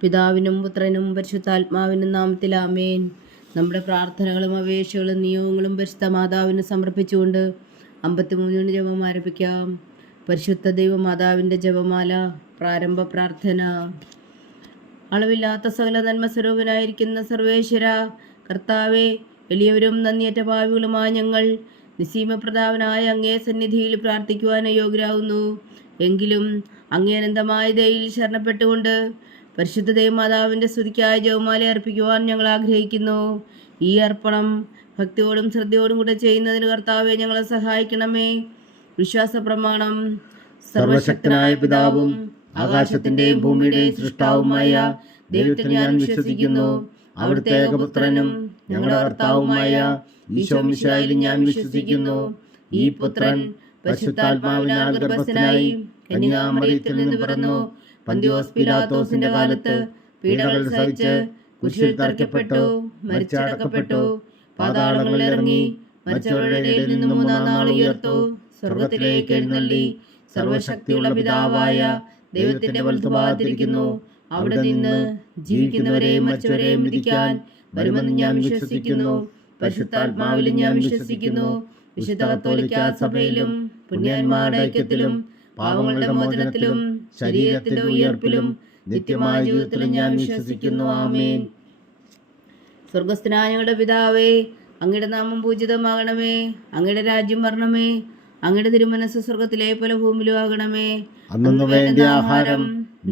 പിതാവിനും പുത്രനും പരിശുദ്ധാത്മാവിനും നാമത്തിൽ ആമേൻ. നമ്മുടെ പ്രാർത്ഥനകളും അപേക്ഷകളും നിയോഗങ്ങളും പരിശുദ്ധ മാതാവിന് സമർപ്പിച്ചുകൊണ്ട് 53 ജപം ആരംഭിക്കാം. പരിശുദ്ധ ദൈവമാതാവിൻ്റെ ജപമാല. പ്രാരംഭ പ്രാർത്ഥന. അളവില്ലാത്ത സകല നന്മസ്വരൂപനായിരിക്കുന്ന സർവേശ്വര കർത്താവെ, എളിയവരും നന്ദിയറ്റ പാവികളുമായ ഞങ്ങൾ നിസ്സീമപ്രതാപനായ അങ്ങേ സന്നിധിയിൽ പ്രാർത്ഥിക്കുവാൻ യോഗ്യരാകുന്നു. എങ്കിലും അങ്ങേ അനന്തമായ ദയയിൽ ശരണപ്പെട്ടുകൊണ്ട് പരിശുദ്ധ ദൈവമാതാവിൻ്റെ സ്തുതിക്കായി ജപമാല അർപ്പിക്കുവാൻ ഞങ്ങൾ ആഗ്രഹിക്കുന്നു. ഈ അർപ്പണം ഭക്തിയോടും ശ്രദ്ധയോടും കൂടെ ചെയ്യുന്നതിന് കർത്താവെ ഞങ്ങളെ സഹായിക്കണമേ. വിശ്വാസ പ്രമാണം. സർവശക്തനായ പിതാവും ആകാശത്തിന്റെയും ഭൂമിയുടെയും സൃഷ്ടാവുമായ ദൈവത്തിൽ ഞാൻ വിശ്വസിക്കുന്നു. അവിടുത്തെ ഏകപുത്രനും ഞങ്ങളുടെ കർത്താവുമായ ഈശോ മിശിഹായിലും ഞാൻ വിശ്വസിക്കുന്നു. ഈ പുത്രൻ പരിശുദ്ധാത്മാവിനാൽ ഗർഭസ്ഥനായി കന്യാമറിയത്തിൽ നിന്ന് പിറന്നു. പന്തിയോസ് പിലാത്തോസിന്റെ കാലത്ത് പീഡകൾ സഹിച്ച് കുരിശിൽ തറയ്ക്കപ്പെട്ടു, മരിച്ചടക്കപ്പെട്ടു, പാതാളങ്ങളിൽ ഇറങ്ങി, മരിച്ചവരുടെ ഇടയിൽ നിന്ന് 3-ാം നാൾ ഉയർത്തു, സ്വർഗത്തിലേക്ക് എഴുന്നള്ളി, സർവശക്തിയുള്ള പിതാവായ ദൈവത്തിന്റെ വലത്തുഭാഗത്തിരിക്കുന്നു. അവിടെ നിന്ന് ജീവിക്കുന്നവരെയും മരിച്ചവരെയും വിധിക്കാൻ വരുമെന്ന് ഞാൻ വിശ്വസിക്കുന്നു. പരിശുദ്ധാത്മാവിലും ഞാൻ വിശ്വസിക്കുന്നു. വിശുദ്ധ കത്തോലിക്കാ സഭയിലും പുണ്യന്മാരുടെ ഐക്യത്തിലും പാവങ്ങളുടെ മോചനത്തിലും ശരീരത്തിന്റെ ഉയർപ്പിലും നിത്യമായ ജീവിതത്തിലും ഞാൻ വിശ്വസിക്കുന്നു. ആമേൻ. സ്വർഗസ്ഥനായ ഞങ്ങളുടെ പിതാവേ, അങ്ങയുടെ നാമം പൂജിതമാകണമേ. അങ്ങയുടെ രാജ്യം വരണമേ. അങ്ങയുടെ തിരുമനസ് സ്വർഗത്തിലെ പോലെ ഭൂമിയിലും ആകണമേ. അന്നു വേണ്ട ആഹാരം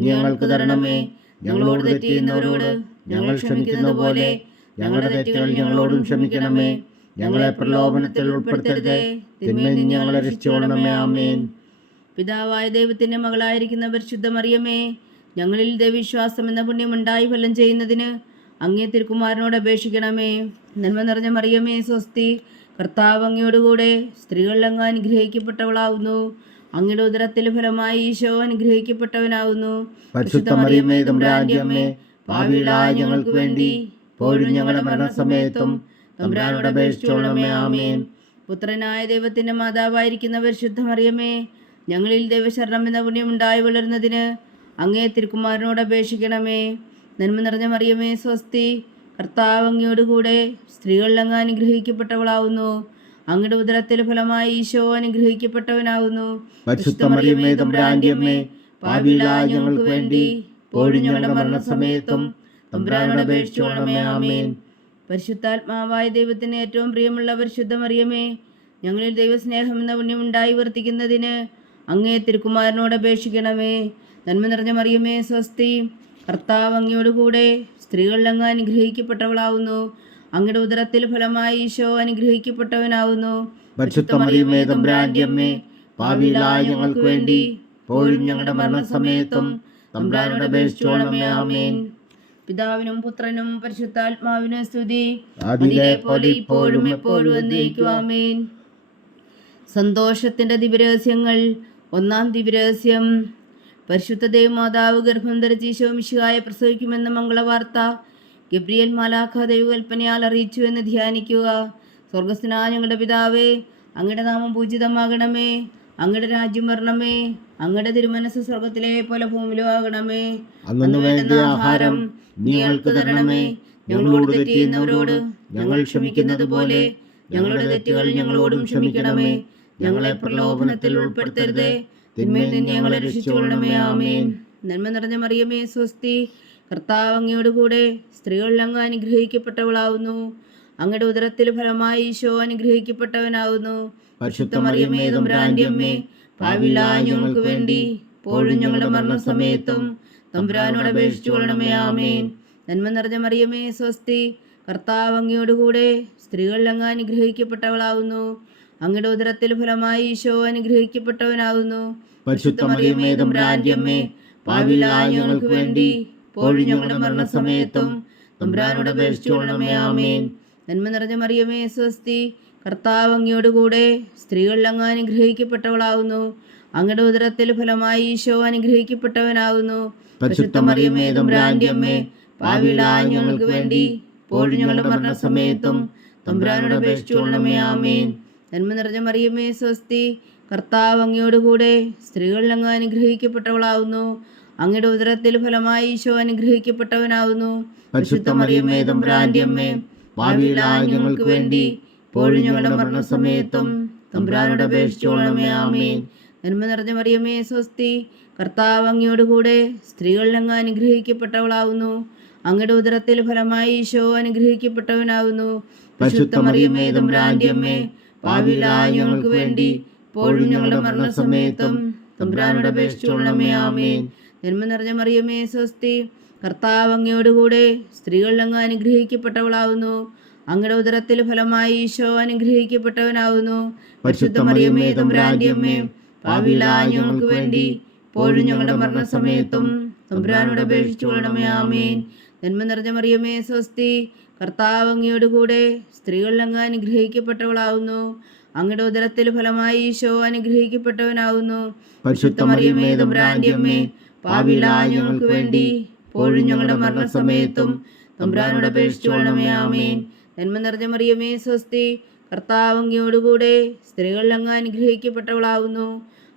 ഞങ്ങൾക്ക് തരണമേ. ഞങ്ങളോട് തെറ്റ് ചെയ്യുന്നവരോട് ഞങ്ങൾ ക്ഷമിക്കുന്നത് പോലെ ഞങ്ങളുടെ തെറ്റുകൾ ഞങ്ങളോടും ക്ഷമിക്കണമേ. ഞങ്ങളെ പ്രലോഭനത്തിൽ ഉൾപ്പെടുത്തരുതേ, തിന്മയിൽ നിന്ന് ഞങ്ങളെ രക്ഷിച്ചുകൊള്ളണമേ. ആമേൻ. പിതാവായ ദൈവത്തിന്റെ മകളായിരിക്കുന്ന പരിശുദ്ധ മറിയമേ, ഞങ്ങളിൽ ദൈവവിശ്വാസം എന്ന പുണ്യമുണ്ടായി ഫലം ചെയ്യുന്നതിന് അങ്ങേ തിരുക്കുമാരനോട് അപേക്ഷിക്കണമേ. നന്മ നിറഞ്ഞ മറിയമേ, സ്വസ്തി. കർത്താവ് അങ്ങയോടുകൂടെ സ്ത്രീകളിൽ അങ്ങ് അനുഗ്രഹിക്കപ്പെട്ടവളാവുന്നു. അങ്ങയുടെ ഉദരത്തിൽ ഫലമായി ഈശോ അനുഗ്രഹിക്കപ്പെട്ടവനാവുന്നു. പരിശുദ്ധ മറിയമേ, തമ്പുരാന്റെ അമ്മേ, പാപികളായ ഞങ്ങൾക്ക് വേണ്ടി ഇപ്പോഴും ഞങ്ങളുടെ മരണസമയത്തും തമ്പുരാനോട് അപേക്ഷിച്ചുകൊള്ളണമേ. ആമേൻ. പുത്രനായ ദൈവത്തിന്റെ മാതാവായിരിക്കുന്ന പരിശുദ്ധ മറിയമേ, ഞങ്ങളിൽ ദൈവശരണം എന്ന പുണ്യമുണ്ടായി വളരുന്നതിന് അങ്ങേ തിരുക്കുമാരനോട് അപേക്ഷിക്കണമേ. നന്മ നിറഞ്ഞ മറിയമേ, സ്വസ്തി. കർത്താവ് അങ്ങയോടുകൂടെ സ്ത്രീകളിൽ അങ്ങ് അനുഗ്രഹിക്കപ്പെട്ടവളാവുന്നു. അങ്ങയുടെ ഉദരത്തിൽ ഫലമായി ഈശോ അനുഗ്രഹിക്കപ്പെട്ടവനാവുന്നു. പരിശുദ്ധ മറിയമേ, തമ്പുരാന്റെ അമ്മേ, പാപികളായ ഞങ്ങൾക്ക് വേണ്ടി ഇപ്പോഴും ഞങ്ങളുടെ മരണസമയത്തും തമ്പുരാനോട് അപേക്ഷിച്ചുകൊള്ളണമേ. ആമേൻ. പരിശുദ്ധാത്മാവായ ദൈവത്തിന് ഏറ്റവും പ്രിയമുള്ള പരിശുദ്ധ മറിയമേ, ഞങ്ങളിൽ ദൈവസ്നേഹം എന്ന പുണ്യമുണ്ടായി വർത്തിക്കുന്നതിന് അങ്ങേ തിരുക്കുമാരനോട് അപേക്ഷിക്കണമേ. നന്മ നിറഞ്ഞ മറിയമേ, സ്വസ്തി. കർത്താവ് അങ്ങയോടുകൂടെ സ്ത്രീകളിൽ അങ്ങ് അനുഗ്രഹിക്കപ്പെട്ടവളാവുന്നു. അങ്ങയുടെ ഉദരത്തിൽ ഫലമായി ഈശോ അനുഗ്രഹിക്കപ്പെട്ടവനാവുന്നു. പരിശുദ്ധ മറിയമേ, തമ്പുരാന്റെ അമ്മേ, പാപികളായ ഞങ്ങൾക്ക് വേണ്ടി ഇപ്പോഴും ഞങ്ങളുടെ മരണസമയത്തും തമ്പുരാനോട് അപേക്ഷിച്ചുകൊള്ളണമേ. ആമേൻ. പിതാവിനും പുത്രനും പരിശുദ്ധാത്മാവിനും സ്തുതി, അതിലെ പോലെ ഇപ്പോഴും എപ്പോഴും എന്നേക്കും. ആമേൻ. സന്തോഷത്തിന്റെ ദിവ്യരഹസ്യങ്ങൾ. 1-ാം ദിവ്യരഹസ്യം. പരിശുദ്ധ ദൈവമാതാവ് ഗർഭം ധരിച്ച് ഈശോ മിശിഹായെ പ്രസവിക്കുമെന്ന മംഗളവാർത്ത ഗബ്രിയേൽ മാലാഖ ദൈവകൽപ്പനയാൽ അറിയിച്ചു എന്ന് ധ്യാനിക്കുക. സ്വർഗസ്ഥനായ ഞങ്ങളുടെ പിതാവേ, അങ്ങയുടെ നാമം പൂജിതമാകണമേ. അങ്ങയുടെ രാജ്യം വരണമേ. അങ്ങയുടെ തിരുമനസ് സ്വർഗത്തിലെ പോലെ ഭൂമിയിലും ആകണമേ. അന്നു വേണ്ട ആഹാരം ഞങ്ങൾക്ക് തരണമേ. ഞങ്ങളോട് തെറ്റ് ചെയ്യുന്നവരോട് ഞങ്ങൾ ക്ഷമിക്കുന്നത് പോലെ ഞങ്ങളുടെ തെറ്റുകൾ ഞങ്ങളോടും ക്ഷമിക്കണമേ. ഞങ്ങളെ പ്രലോഭനത്തിൽ ഉൾപ്പെടുത്തരുതേ, തിന്മയിൽ നിന്ന് ഞങ്ങളെ രക്ഷിച്ചുകൊള്ളണമേ. ആമേൻ. നന്മ നിറഞ്ഞ മറിയമേ, സ്വസ്തി. കർത്താവ് അങ്ങയോടുകൂടെ സ്ത്രീകളിൽ അങ്ങ് അനുഗ്രഹിക്കപ്പെട്ടവളാവുന്നു. അങ്ങയുടെ ഉദരത്തിൽ ഫലമായി ഈശോ അനുഗ്രഹിക്കപ്പെട്ടവനാവുന്നു. പരിശുദ്ധ മറിയമേ, തമ്പുരാന്റെ അമ്മേ, പാപികളായ ഞങ്ങൾക്ക് വേണ്ടി ഇപ്പോഴും ഞങ്ങളുടെ മരണസമയത്തും തമ്പുരാനോട് അപേക്ഷിച്ചുകൊള്ളണമേ. ആമേൻ. നന്മ നിറഞ്ഞ മറിയമേ, സ്വസ്തി. കർത്താവ് അങ്ങയോടുകൂടെ സ്ത്രീകളിൽ അങ്ങ് അനുഗ്രഹിക്കപ്പെട്ടവളാവുന്നു. അങ്ങയുടെ ഉദരത്തിൽ ഫലമായി ഈശോ അനുഗ്രഹിക്കപ്പെട്ടവനാവുന്നു. പരിശുദ്ധ മറിയമേ, തമ്പുരാന്റെ അമ്മേ, പാപികളായ ഞങ്ങൾക്ക് വേണ്ടി ഇപ്പോഴും ഞങ്ങളുടെ മരണസമയത്തും തമ്പുരാനോട് അപേക്ഷിച്ചുകൊള്ളണമേ. ആമേൻ. നന്മ നിറഞ്ഞ മറിയമേ, സ്വസ്തി. കർത്താവ് അങ്ങയോടുകൂടെ സ്ത്രീകളിൽ അങ്ങ് അനുഗ്രഹിക്കപ്പെട്ടവളാവുന്നു. അങ്ങയുടെ ഉദരത്തിൽ ഫലമായി ഈശോ അനുഗ്രഹിക്കപ്പെട്ടവനാവുന്നു. പരിശുദ്ധ മറിയമേ, തമ്പുരാന്റെ അമ്മേ, പാപികളായ ഞങ്ങൾക്ക് വേണ്ടി ഇപ്പോഴും ഞങ്ങളുടെ മരണസമയത്തും തമ്പുരാനോട് അപേക്ഷിച്ചുകൊള്ളണമേ. ആമേൻ. നന്മ നിറഞ്ഞ മറിയമേ, സ്വസ്തി. കർത്താവ് അങ്ങയോടുകൂടെ സ്ത്രീകളിൽ അങ്ങ് അനുഗ്രഹിക്കപ്പെട്ടവളാവുന്നു. അങ്ങയുടെ ഉദരത്തിൽ ഫലമായി ഈശോ അനുഗ്രഹിക്കപ്പെട്ടവനാവുന്നു. പരിശുദ്ധ മറിയമേ തമ്പുരാന്റെ അമ്മേ, ഭാവിയിലായ ഞങ്ങൾക്ക് വേണ്ടി ഇപ്പോഴും ഞങ്ങളുടെ മരണസമയത്തും തമ്പുരാനോട് അപേക്ഷിച്ചുകൊള്ളണമേ. ആമേൻ. നന്മ നിറഞ്ഞ മറിയമേ സ്വസ്തി, കർത്താവ് അങ്ങയോടുകൂടെ സ്ത്രീകളിൽ അങ്ങ് അനുഗ്രഹിക്കപ്പെട്ടവളാവുന്നു. അങ്ങയുടെ ഉദരത്തിൽ ഫലമായി ഈശോ അനുഗ്രഹിക്കപ്പെട്ടവനാവുന്നു. പരിശുദ്ധ മറിയമേ തമ്പുരാന്റെ അമ്മേ, ഭാവിയിലായ ഞങ്ങൾക്ക് വേണ്ടി ഇപ്പോഴും ഞങ്ങളുടെ മരണസമയത്തും തമ്പുരാനോട് അപേക്ഷിച്ചുകൊള്ളണമേ. ആമേൻ. നന്മ നിറഞ്ഞ മറിയമേ സ്വസ്തി, കർത്താവ് അങ്ങയോടുകൂടെ സ്ത്രീകളിൽ അങ്ങ് അനുഗ്രഹിക്കപ്പെട്ടവളാവുന്നു. അങ്ങയുടെ ഉദരത്തിൽ ഫലമായി ഈശോ അനുഗ്രഹിക്കപ്പെട്ടവനാവുന്നു. പരിശുദ്ധ മറിയമേ തമ്പുരാന്റെ അമ്മേ, ഭാവിയിലായ ഞങ്ങൾക്ക് വേണ്ടി ഇപ്പോഴും ഞങ്ങളുടെ മരണസമയത്തും തമ്പുരാനോട് അപേക്ഷിച്ചുകൊള്ളണമേ. ആമേൻ. നന്മ നിറഞ്ഞ മറിയമേ സ്വസ്തി, കർത്താവ് അങ്ങയോടുകൂടെ സ്ത്രീകളിൽ അങ്ങ് അനുഗ്രഹിക്കപ്പെട്ടവളാവുന്നു. അങ്ങയുടെ ഉദരത്തിൽ ഫലമായി ഈശോ അനുഗ്രഹിക്കപ്പെട്ടവനാവുന്നു. പരിശുദ്ധ മറിയമേ തമ്പുരാന്റെ അമ്മേ, ഭാവിയിലായ ഞങ്ങൾക്ക് വേണ്ടി ഇപ്പോഴും ഞങ്ങളുടെ മരണസമയത്തും തമ്പുരാനോട് അപേക്ഷിച്ചുകൊള്ളണമേ. ആമേൻ. നന്മ നിറഞ്ഞ മറിയമേ സ്വസ്തി, കർത്താവ് അങ്ങയോടുകൂടെ സ്ത്രീകളിൽ അങ്ങ് അനുഗ്രഹിക്കപ്പെട്ടവളാവുന്നു.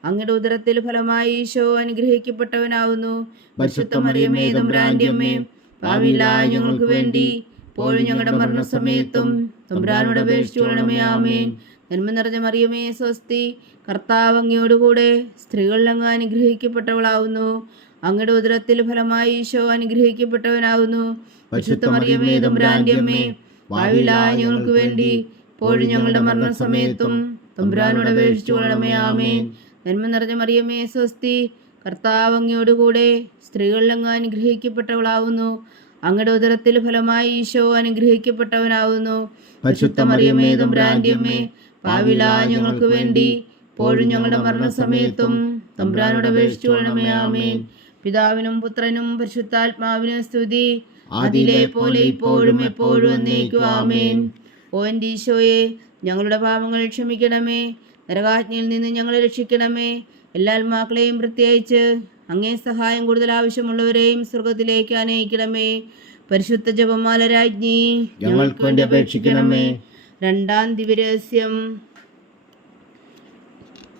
അങ്ങയുടെ ഉദരത്തിൽ ഫലമായി ഈശോ അനുഗ്രഹിക്കപ്പെട്ടവനാവുന്നു. പരിശുദ്ധ മറിയമേ തമ്പുരാന്റെ അമ്മേ, ഭാവിയിലായ ഞങ്ങൾക്ക് വേണ്ടി ഇപ്പോഴും ഞങ്ങളുടെ മരണസമയത്തും തമ്പുരാനോട് അപേക്ഷിച്ചുകൊള്ളണമേ. ആമേൻ. നന്മ നിറഞ്ഞ മറിയമേ സ്വസ്തി, കർത്താവ് അങ്ങയോടുകൂടെ സ്ത്രീകളിൽ അങ്ങ് അനുഗ്രഹിക്കപ്പെട്ടവളാവുന്നു. അങ്ങയുടെ ഉദരത്തിൽ ഫലമായി ഈശോ അനുഗ്രഹിക്കപ്പെട്ടവനാവുന്നു. പരിശുദ്ധ മറിയമേ തമ്പുരാന്റെ അമ്മേ, ഭാവിയിലായ ഞങ്ങൾക്ക് വേണ്ടി ഇപ്പോഴും ഞങ്ങളുടെ മരണസമയത്തും തമ്പുരാനോട് അപേക്ഷിച്ചുകൊള്ളണമേ. ആമേൻ. നന്മ നിറഞ്ഞ മറിയമേ സ്വസ്തി, കർത്താവ് അങ്ങയോടുകൂടെ സ്ത്രീകളിൽ അങ്ങ് അനുഗ്രഹിക്കപ്പെട്ടവളാവുന്നു. അങ്ങയുടെ ഉദരത്തിൽ ഫലമായി ഈശോ അനുഗ്രഹിക്കപ്പെട്ടവനാവുന്നു. പരിശുദ്ധ മറിയമേ തമ്പുരാന്റെ അമ്മേ, ഭാവിയിലായ ഞങ്ങൾക്ക് വേണ്ടി ഇപ്പോഴും ഞങ്ങളുടെ മരണസമയത്തും തമ്പുരാനോട് അപേക്ഷിച്ചുകൊള്ളണമേ. ആമേൻ. പിതാവിനും പുത്രനും പരിശുദ്ധാത്മാവിനും സ്തുതി, അതിലെ പോലെ ഇപ്പോഴും എപ്പോഴും എന്നേക്കും. ആമേൻ. ഓ എൻ്റെ ഈശോയെ, ഞങ്ങളുടെ പാപങ്ങൾ ക്ഷമിക്കണമേ. നരകാജ്ഞയിൽ നിന്ന് ഞങ്ങളെ രക്ഷിക്കണമേ. എല്ലാ ആത്മാക്കളെയും പ്രത്യേകിച്ച് അങ്ങേ സഹായം കൂടുതൽ ആവശ്യമുള്ളവരെയും സ്വർഗത്തിലേക്ക് അനയിക്കണമേ. പരിശുദ്ധ ജപമാല രാജ്ഞി, ഞങ്ങൾക്ക് വേണ്ടി അപേക്ഷിക്കണമേ. രണ്ടാം ദിവ്യരഹസ്യം.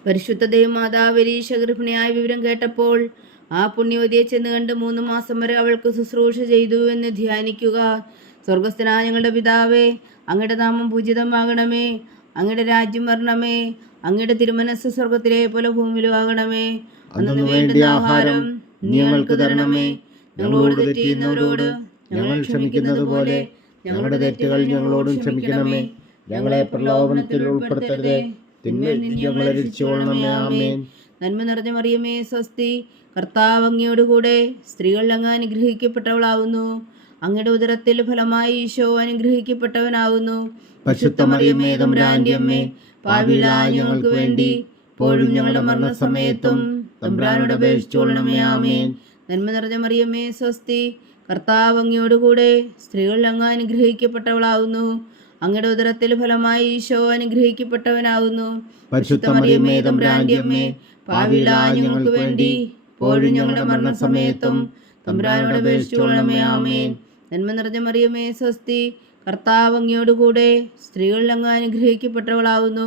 പരിശുദ്ധ ദേവമാതാവ് എലീശ ഗർഭിണിയായ വിവരം കേട്ടപ്പോൾ ആ പുണ്യവതിയെ ചെന്ന് കണ്ട് 3 മാസം വരെ അവൾക്ക് ശുശ്രൂഷ ചെയ്തു എന്ന് ധ്യാനിക്കുക. സ്വർഗസ്ഥനായ ഞങ്ങളുടെ പിതാവേ, അങ്ങയുടെ നാമം പൂജിതമാകണമേ. അങ്ങയുടെ രാജ്യം വരണമേ. അങ്ങയുടെ തിരുമനസ്സ് സ്വർഗത്തിലെ പോലെ ഭൂമിയിലും ആകണമേ. അന്നു വേണ്ട ആഹാരം ഞങ്ങൾക്ക് തരണമേ. ഞങ്ങളോട് തെറ്റ് ചെയ്യുന്നവരോട് ഞങ്ങൾ ക്ഷമിക്കുന്നത് പോലെ ഞങ്ങളുടെ തെറ്റുകൾ ഞങ്ങളോടും ക്ഷമിക്കണമേ. ഞങ്ങളെ പ്രലോഭനത്തിൽ ഉൾപ്പെടുത്തരുതേ, തിന്മയിൽ നിന്ന് ഞങ്ങളെ രക്ഷിച്ചുകൊള്ളണമേ. ആമേൻ. നന്മ നിറഞ്ഞ മറിയമേ സ്വസ്തി, കർത്താവ് അങ്ങയോടുകൂടെ സ്ത്രീകളിൽ അങ്ങ് അനുഗ്രഹിക്കപ്പെട്ടവളാവുന്നു. അങ്ങയുടെ ഉദരത്തിൽ ഫലമായി ഈശോ അനുഗ്രഹിക്കപ്പെട്ടവനാവുന്നു. പരിശുദ്ധ മറിയമേ തമ്പുരാന്റെ അമ്മേ, ഭാവിയിലായ ഞങ്ങൾക്ക് വേണ്ടി ഇപ്പോഴും ഞങ്ങളുടെ മരണസമയത്തും തമ്പുരാനോട് അപേക്ഷിച്ചുകൊള്ളണമേ. ആമേൻ. നന്മ നിറഞ്ഞ മറിയമേ സ്വസ്തി, കർത്താവ് അങ്ങയോടുകൂടെ സ്ത്രീകളിൽ അങ്ങ് അനുഗ്രഹിക്കപ്പെട്ടവളാവുന്നു. അങ്ങയുടെ ഉദരത്തിൽ ഫലമായി ഈശോ അനുഗ്രഹിക്കപ്പെട്ടവനാവുന്നു. പരിശുദ്ധ മറിയമേ തമ്പുരാന്റെ അമ്മേ, ഭാവിയിലായ ഞങ്ങൾക്ക് വേണ്ടി ഇപ്പോഴും ഞങ്ങളുടെ മരണസമയത്തും തമ്പുരാനോട് അപേക്ഷിച്ചുകൊള്ളണമേ. ആമേൻ. നന്മ നിറഞ്ഞ മറിയമേ സ്വസ്തി, കർത്താവ് അങ്ങയോടുകൂടെ സ്ത്രീകളിൽ അങ്ങ് അനുഗ്രഹിക്കപ്പെട്ടവളാവുന്നു.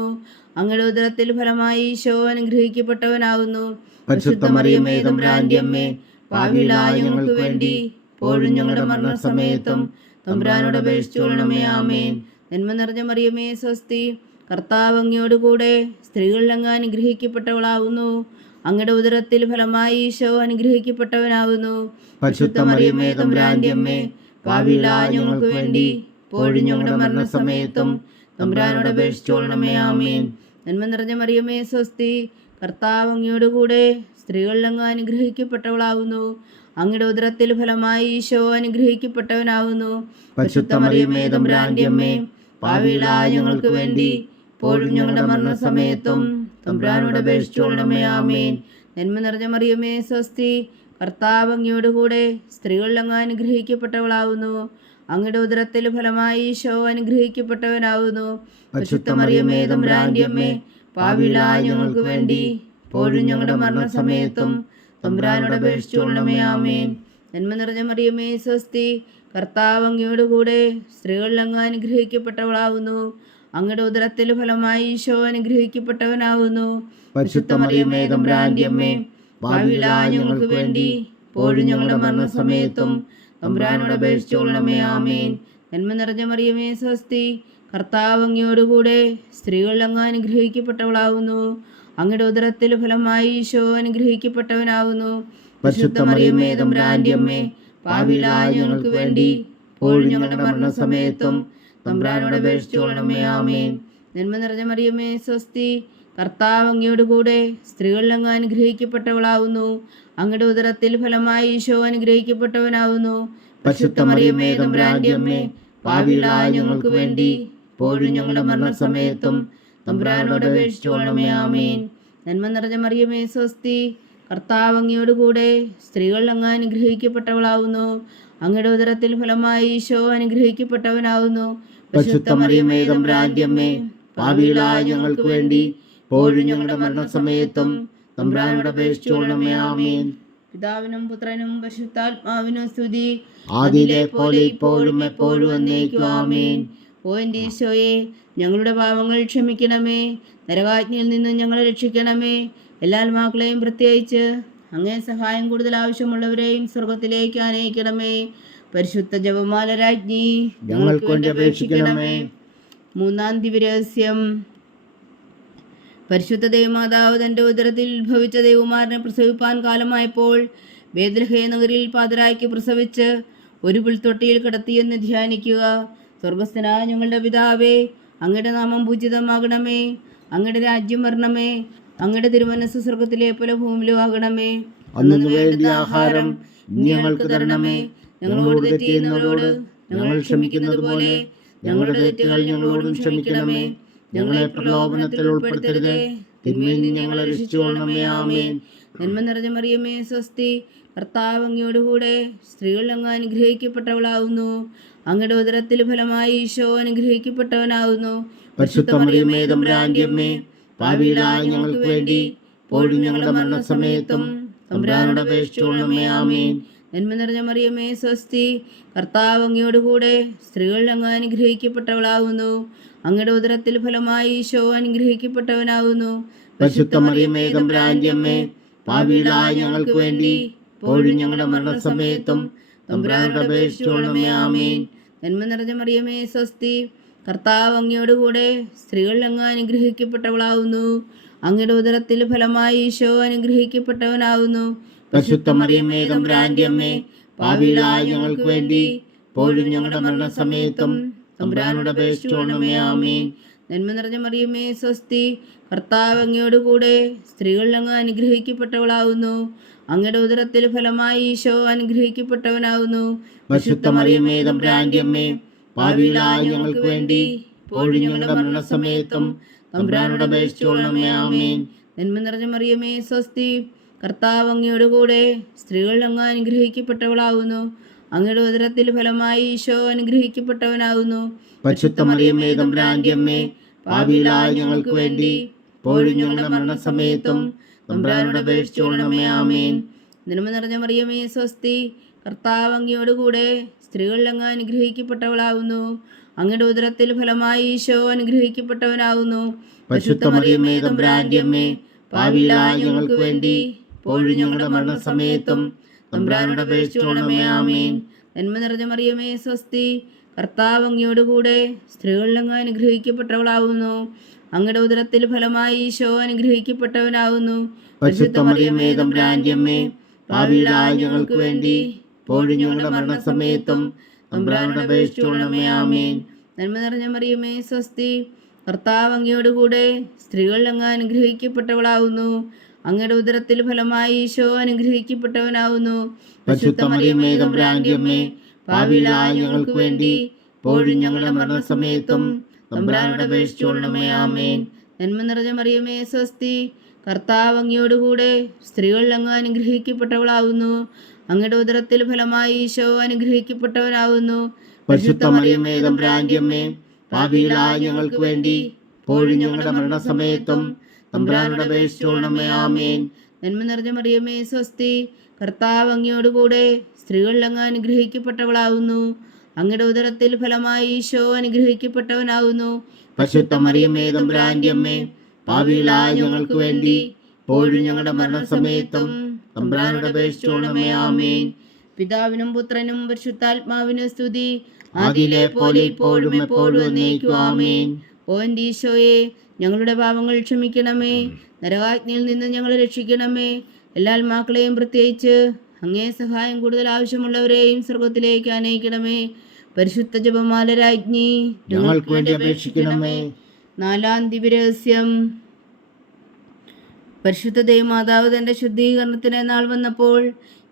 അങ്ങയുടെ ഉദരത്തിൽ ഫലമായി ഈശോ അനുഗ്രഹിക്കപ്പെട്ടവനാവുന്നു. പരിശുദ്ധ മറിയമേ തമ്പുരാന്റെ അമ്മേ, ഭാവിയിലായ ഞങ്ങൾക്ക് വേണ്ടി ഇപ്പോഴും ഞങ്ങളുടെ മരണസമയത്തും തമ്പുരാനോട് അപേക്ഷിച്ചുകൊള്ളണമേ. ആമേൻ. നന്മ നിറഞ്ഞ മറിയമേ സ്വസ്തി, കർത്താവ് അങ്ങയോടുകൂടെ സ്ത്രീകളിൽ അങ്ങ് അനുഗ്രഹിക്കപ്പെട്ടവളാവുന്നു. അങ്ങയുടെ ഉദരത്തിൽ ഫലമായി ഈശോ അനുഗ്രഹിക്കപ്പെട്ടവനാവുന്നു. പരിശുദ്ധ മറിയമേ തമ്പുരാന്റെ അമ്മേ, ഭാവിയിലായ ഞങ്ങൾക്ക് വേണ്ടി ഇപ്പോഴും ഞങ്ങളുടെ മരണസമയത്തും തമ്പുരാനോട് അപേക്ഷിച്ചുകൊള്ളണമേ. ആമേൻ. നന്മ നിറഞ്ഞ മറിയമേ സ്വസ്തി, കർത്താവ് അങ്ങയോടുകൂടെ സ്ത്രീകളിൽ അങ്ങ് അനുഗ്രഹിക്കപ്പെട്ടവളാവുന്നു. അങ്ങയുടെ ഉദരത്തിൽ ഫലമായി ഈശോ അനുഗ്രഹിക്കപ്പെട്ടവനാവുന്നു. പരിശുദ്ധ മറിയമേ തമ്പുരാന്റെ അമ്മേ, ഭാവിയിലായ ഞങ്ങൾക്ക് വേണ്ടി ഇപ്പോഴും ഞങ്ങളുടെ മരണസമയത്തും തമ്പുരാനോട് അപേക്ഷിച്ചുകൊള്ളണമേ. ആമേൻ. നന്മ നിറഞ്ഞ മറിയമേ സ്വസ്തി, കർത്താവ് അങ്ങയോടുകൂടെ സ്ത്രീകളിൽ അങ്ങ് അനുഗ്രഹിക്കപ്പെട്ടവളാവുന്നു. അങ്ങയുടെ ഉദരത്തിൽ ഫലമായി ഈശോ അനുഗ്രഹിക്കപ്പെട്ടവനാവുന്നു. പരിശുദ്ധ മറിയമേ തമ്പുരാന്റെ അമ്മേ, ഭാവിയിലായ ഞങ്ങൾക്ക് വേണ്ടി ഇപ്പോഴും ഞങ്ങളുടെ മരണസമയത്തും തമ്പുരാനോട് അപേക്ഷിച്ചുകൊള്ളണമേ. ആമേൻ. നന്മ നിറഞ്ഞ മറിയമേ സ്വസ്തി, കർത്താവ് അങ്ങയോടുകൂടെ സ്ത്രീകളിൽ അങ്ങ് അനുഗ്രഹിക്കപ്പെട്ടവളാവുന്നു. അങ്ങയുടെ ഉദരത്തിൽ ഫലമായി ഈശോ അനുഗ്രഹിക്കപ്പെട്ടവനാവുന്നു. പരിശുദ്ധ മറിയമേ തമ്പുരാന്റെ അമ്മേ, ഭാവിയിലായ ഞങ്ങൾക്ക് വേണ്ടി ഇപ്പോഴും ഞങ്ങളുടെ മരണസമയത്തും തമ്പുരാനോട് അപേക്ഷിച്ചുകൊള്ളണമേ. ആമേൻ. നന്മ നിറഞ്ഞ മറിയമേ സ്വസ്തി, കർത്താവ് അങ്ങയോടുകൂടെ സ്ത്രീകൾ അങ്ങ് അനുഗ്രഹിക്കപ്പെട്ടവളാവുന്നു. അങ്ങയുടെ ഉദരത്തിൽ ഫലമായി ഈശോ അനുഗ്രഹിക്കപ്പെട്ടവനാവുന്നു. പരിശുദ്ധ മറിയമേ തമ്പുരാന്റെ അമ്മേ, പാപികളായ ഞങ്ങൾക്ക് വേണ്ടി ഇപ്പോഴും ഞങ്ങളുടെ മരണസമയത്തും തമ്പുരാനോട് അപേക്ഷിച്ചുകൊള്ളണമേ. ആമേൻ. നന്മ നിറഞ്ഞ മറിയമേ സ്വസ്തി, കർത്താവ് അങ്ങയോടുകൂടെ സ്ത്രീകൾ അങ്ങ് അനുഗ്രഹിക്കപ്പെട്ടവളാവുന്നു. അങ്ങയുടെ ഉദരത്തിൽ ഫലമായി ഈശോ അനുഗ്രഹിക്കപ്പെട്ടവനാവുന്നു. പരിശുദ്ധ മറിയമേ തമ്പുരാന്റെ അമ്മേ, പാപികളായ ഞങ്ങൾക്ക് വേണ്ടി ഇപ്പോഴും ഞങ്ങളുടെ മരണസമയത്തും തമ്പുരാനോട് അപേക്ഷിച്ചുകൊള്ളണമേ. ആമേൻ. നന്മ നിറഞ്ഞ മറിയമേ സ്വസ്തി, കർത്താവ് അങ്ങയോടുകൂടെ സ്ത്രീകൾ അങ്ങ് അനുഗ്രഹിക്കപ്പെട്ടവളാവുന്നു. അങ്ങയുടെ ഉദരത്തിൽ ഫലമായി ഈശോ അനുഗ്രഹിക്കപ്പെട്ടവനാവുന്നു. പരിശുദ്ധ മറിയമേ തമ്പുരാന്റെ അമ്മേ, പാപികളായ ഞങ്ങൾക്ക് വേണ്ടി ഇപ്പോഴും ഞങ്ങളുടെ മരണസമയത്തും തമ്പുരാനോട് അപേക്ഷിച്ചുകൊള്ളണമേ. ആമേൻ. പിതാവിനും പുത്രനും പരിശുദ്ധാത്മാവിനും സ്തുതി, ആദിയിലെ പോലെ ഇപ്പോഴും എപ്പോഴും എന്നേക്കും. ആമേൻ. ഓ എൻ്റെ ഈശോയെ, ഞങ്ങളുടെ പാപങ്ങൾ ക്ഷമിക്കണമേ. നരകാജ്ഞയിൽ നിന്നും ഞങ്ങളെ രക്ഷിക്കണമേ. എല്ലാ ആത്മാക്കളെയും പ്രത്യേകിച്ച് അങ്ങേ സഹായം കൂടുതൽ ആവശ്യമുള്ളവരെയും സ്വർഗത്തിലേക്ക് ആനയിക്കണമേ. പരിശുദ്ധ ജപമാല രാജ്ഞി, ഞങ്ങൾക്ക് വേണ്ടി അപേക്ഷിക്കണമേ. മൂന്നാം ദിവ്യരഹസ്യം. പരിശുദ്ധ ദൈവമാതാവ് തൻ്റെ ഉദരത്തിൽ ഉത്ഭവിച്ച ദൈവകുമാരനെ പ്രസവിപ്പാൻ കാലമായപ്പോൾ ബേത്ലഹേം നഗരിൽ പാതിരായ്ക്ക് പ്രസവിച്ച് ഒരു പുൽത്തൊട്ടിയിൽ കിടത്തിയെന്ന് ധ്യാനിക്കുക. സ്വർഗസ്ഥനായ ഞങ്ങളുടെ പിതാവേ, അങ്ങയുടെ നാമം പൂജിതമാകണമേ. അങ്ങയുടെ രാജ്യം വരണമേ. അങ്ങയുടെ തിരുമനസ്സ് സ്വർഗത്തിലെ പോലെ ഭൂമിയിലും ആകണമേ. അന്നു വേണ്ട ആഹാരം ഞങ്ങൾക്ക് തരണമേ. ഞങ്ങളോട് തെറ്റ് ചെയ്യുന്നവരോട് ഞങ്ങൾ ക്ഷമിക്കുന്നത് പോലെ ഞങ്ങളുടെ തെറ്റുകൾ ഞങ്ങളോടും ക്ഷമിക്കണമേ. ഞങ്ങളെ പ്രലോഭനത്തിൽ ഉൾപ്പെടുത്തരുത്, തിന്മയിൽ നിന്ന് ഞങ്ങളെ രക്ഷിച്ചുകൊള്ളണമേ. ആമേൻ. നന്മ നിറഞ്ഞ മറിയമേ സ്വസ്തി, കർത്താവ് അങ്ങയോടുകൂടെ സ്ത്രീകൾ അങ്ങ് അനുഗ്രഹിക്കപ്പെട്ടവളാവുന്നു. അങ്ങയുടെ ഉദരത്തിൽ ഫലമായി ഈശോ അനുഗ്രഹിക്കപ്പെട്ടവനാവുന്നു. പരിശുദ്ധ മറിയമേ തമ്പുരാന്റെ അമ്മേ, പാപികളായ ഞങ്ങൾക്ക് വേണ്ടി ഇപ്പോഴും ഞങ്ങളുടെ മരണസമയത്തും തമ്പുരാനോട് അപേക്ഷിച്ചുകൊള്ളണമേ. ആമേൻ. നന്മ നിറഞ്ഞ മറിയമേ സ്വസ്തി, കർത്താവ് അങ്ങയോടുകൂടെ സ്ത്രീകൾ അങ്ങ് അനുഗ്രഹിക്കപ്പെട്ടവളാവുന്നു. അങ്ങയുടെ ഉദരത്തിൽ ഫലമായി ഈശോ അനുഗ്രഹിക്കപ്പെട്ടവനാവുന്നു. പരിശുദ്ധ മറിയമേ തമ്പുരാന്റെ അമ്മേ, പാപികളായ ഞങ്ങൾക്ക് വേണ്ടി ഇപ്പോഴും ഞങ്ങളുടെ മരണസമയത്തും തമ്പുരാനോട് അപേക്ഷിച്ചുകൊള്ളണമേ. ആമേൻ. നന്മ നിറഞ്ഞ മറിയമേ സ്വസ്തി, കർത്താവ് അങ്ങയോടുകൂടെ സ്ത്രീകൾ അങ്ങ് അനുഗ്രഹിക്കപ്പെട്ടവളാവുന്നു. അങ്ങയുടെ ഉദരത്തിൽ ഫലമായി ഈശോ അനുഗ്രഹിക്കപ്പെട്ടവനാവുന്നു. പരിശുദ്ധ മറിയമേ തമ്പുരാന്റെ അമ്മേ, പാപികളായ ഞങ്ങൾക്ക് വേണ്ടി ഇപ്പോഴും ഞങ്ങളുടെ മരണസമയത്തും തമ്പുരാനോട് അപേക്ഷിച്ചുകൊള്ളണമേ. ആമേൻ. നന്മ നിറഞ്ഞ മറിയമേ സ്വസ്തി, കർത്താവ് അങ്ങയോടുകൂടെ സ്ത്രീകൾ അങ്ങ് അനുഗ്രഹിക്കപ്പെട്ടവളാവുന്നു. അങ്ങയുടെ ഉദരത്തിൽ ഫലമായി ഈശോ അനുഗ്രഹിക്കപ്പെട്ടവനാവുന്നു. പരിശുദ്ധ മറിയമേ തമ്പുരാന്റെ അമ്മേ, പാപികളായ ഞങ്ങൾക്ക് വേണ്ടി ഇപ്പോഴും ഞങ്ങളുടെ മരണസമയത്തും തമ്പുരാനോട് അപേക്ഷിച്ചുകൊള്ളണമേ. ആമേൻ. നന്മ നിറഞ്ഞ മറിയമേ സ്വസ്തി, കർത്താവ് അങ്ങയോടുകൂടെ സ്ത്രീകൾ അങ്ങ് അനുഗ്രഹിക്കപ്പെട്ടവളാവുന്നു. അങ്ങയുടെ ഉദരത്തിൽ ഫലമായി ഈശോ അനുഗ്രഹിക്കപ്പെട്ടവനാവുന്നു. പരിശുദ്ധ മറിയമേ തമ്പുരാന്റെ അമ്മേ, പാപികളായ ഞങ്ങൾക്ക് വേണ്ടി ഇപ്പോഴും ഞങ്ങളുടെ മരണസമയത്തും തമ്പുരാനോട് അപേക്ഷിച്ചുകൊള്ളണമേ. ആമേൻ. നന്മ നിറഞ്ഞ മറിയമേ സ്വസ്തി, കർത്താവ് അങ്ങയോടുകൂടെ സ്ത്രീകൾ അങ്ങ് അനുഗ്രഹിക്കപ്പെട്ടവളാവുന്നു. അങ്ങയുടെ ഉദരത്തിൽ ഫലമായി ഈശോ അനുഗ്രഹിക്കപ്പെട്ടവനാവുന്നു. പരിശുദ്ധ മറിയമേ തമ്പുരാന്റെ അമ്മേ, പാപികളായ ഞങ്ങൾക്ക് വേണ്ടി ഇപ്പോഴും ഞങ്ങളുടെ മരണസമയത്തും തമ്പുരാനോട് അപേക്ഷിച്ചുകൊള്ളണമേ. ആമേൻ. നന്മ നിറഞ്ഞ മറിയമേ സ്വസ്തി, കർത്താവ് അങ്ങയോടുകൂടെ സ്ത്രീകൾ അങ്ങ് അനുഗ്രഹിക്കപ്പെട്ടവളാവുന്നു. അങ്ങയുടെ ഉദരത്തിൽ ഫലമായി ഈശോ അനുഗ്രഹിക്കപ്പെട്ടവനാവുന്നു. പരിശുദ്ധ മറിയമേ തമ്പുരാന്റെ അമ്മേ, പാപികളായ ഞങ്ങൾക്ക് വേണ്ടി ഇപ്പോഴും ഞങ്ങളുടെ മരണസമയത്തും തമ്പുരാനോട് അപേക്ഷിച്ചുകൊള്ളണമേ. ആമേൻ. നന്മ നിറഞ്ഞ മറിയമേ സ്വസ്തി, കർത്താവ് അങ്ങയോടുകൂടെ സ്ത്രീകൾ അങ്ങ് അനുഗ്രഹിക്കപ്പെട്ടവളാവുന്നു. അങ്ങയുടെ ഉദരത്തിൽ ഫലമായി ഈശോ അനുഗ്രഹിക്കപ്പെട്ടവനാവുന്നു. പരിശുദ്ധ മറിയമേ തമ്പുരാന്റെ അമ്മേ, പാപികളായ ഞങ്ങൾക്ക് വേണ്ടി ഇപ്പോഴും ഞങ്ങളുടെ മരണസമയത്തും തമ്പുരാനോട് അപേക്ഷിച്ചുകൊള്ളണമേ. ആമേൻ. നന്മ നിറഞ്ഞ മറിയമേ സ്വസ്തി, കർത്താവ് അങ്ങയോടുകൂടെ സ്ത്രീകൾ അങ്ങ് അനുഗ്രഹിക്കപ്പെട്ടവളാവുന്നു. അങ്ങയുടെ ഉദരത്തിൽ ഫലമായി ഈശോ അനുഗ്രഹിക്കപ്പെട്ടവനാവുന്നു. പരിശുദ്ധ മറിയമേ തമ്പുരാന്റെ അമ്മേ, പാപികളായ ഞങ്ങൾക്ക് വേണ്ടി ഇപ്പോഴും ഞങ്ങളുടെ മരണസമയത്തും തമ്പുരാനോട് അപേക്ഷിച്ചുകൊള്ളണമേ. ആമേൻ. നന്മ നിറഞ്ഞ മറിയമേ സ്വസ്തി, കർത്താവ് അങ്ങയോടുകൂടെ സ്ത്രീകൾ അങ്ങ് അനുഗ്രഹിക്കപ്പെട്ടവളാവുന്നു. അങ്ങയുടെ ഉദരത്തിൽ ഫലമായി ഈശോ അനുഗ്രഹിക്കപ്പെട്ടവനാവുന്നു. പരിശുദ്ധ മറിയമേ തമ്പുരാന്റെ അമ്മേ, പാപികളായ ഞങ്ങൾക്ക് വേണ്ടി ഇപ്പോഴും ഞങ്ങളുടെ മരണസമയത്തും തമ്പുരാനോട് അപേക്ഷിച്ചോളണമേ. ആമേൻ. പിതാവിനും പുത്രനും പരിശുദ്ധാത്മാവിനും സ്തുതി, ആദിയിലെ പോലെ ഇപ്പോഴും എപ്പോഴും എന്നേക്കും. ആമേൻ. ഓ എൻ്റെ ഈശോയെ, ഞങ്ങളുടെ പാപങ്ങൾ ക്ഷമിക്കണമേ, നരകാഗ്നിയിൽ നിന്ന് ഞങ്ങളെ രക്ഷിക്കണമേ. എല്ലാ ആത്മാക്കളെയും പ്രത്യേകിച്ച് അങ്ങേ സഹായം കൂടുതൽ ആവശ്യമുള്ളവരെയും സ്വർഗത്തിലേക്ക് ആനയിക്കണമേ. പരിശുദ്ധ ജപമാല രാജ്ഞി, ഞങ്ങൾക്ക് വേണ്ടി അപേക്ഷിക്കണമേ. നാലാം ദിവ്യരഹസ്യം. പരിശുദ്ധ ദൈവമാതാവ് തൻ്റെ ശുദ്ധീകരണത്തിന് നാൾ വന്നപ്പോൾ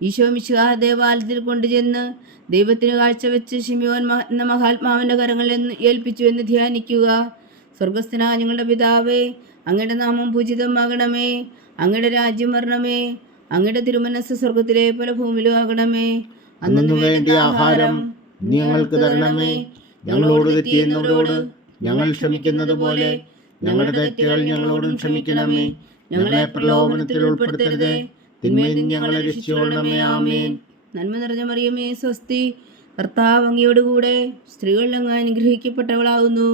ഈശോ മിശിഹാ ദേവാലയത്തിൽ കൊണ്ടുചെന്ന് ദൈവത്തിന് കാഴ്ചവെച്ച് ശിമിയോൻ എന്ന മഹാത്മാവിൻ്റെ കരങ്ങളിൽ ഏൽപ്പിച്ചു എന്ന് ധ്യാനിക്കുക. സ്വർഗസ്ഥനായ ഞങ്ങളുടെ പിതാവേ, അങ്ങയുടെ നാമം പൂജിതമാകണമേ, അങ്ങയുടെ രാജ്യം വരണമേ, അങ്ങയുടെ തിരുമനസ്സ് സ്വർഗത്തിലെ പോലെ ഭൂമിയിലും ആകണമേ. അന്നു വേണ്ടിയ ആഹാരം ഞങ്ങൾക്ക് തരണമേ. ഞങ്ങളോട് തെറ്റ് ചെയ്യുന്നവരോട് ഞങ്ങൾ ക്ഷമിക്കുന്നത് പോലെ ഞങ്ങളുടെ തെറ്റുകൾ ഞങ്ങളോടും ക്ഷമിക്കണമേ. ഞങ്ങളെ പ്രലോഭനത്തിൽ ഉൾപ്പെടുത്തരുതേ, തിന്മയിൽ നിന്ന് ഞങ്ങളെ രക്ഷിച്ചുകൊള്ളണമേ. ആമേൻ. നന്മ നിറഞ്ഞ മറിയമേ, സ്വസ്തി, കർത്താവ് അങ്ങയോടുകൂടെ സ്ത്രീകളിൽ അങ്ങ് അനുഗ്രഹിക്കപ്പെട്ടവളാകുന്നു.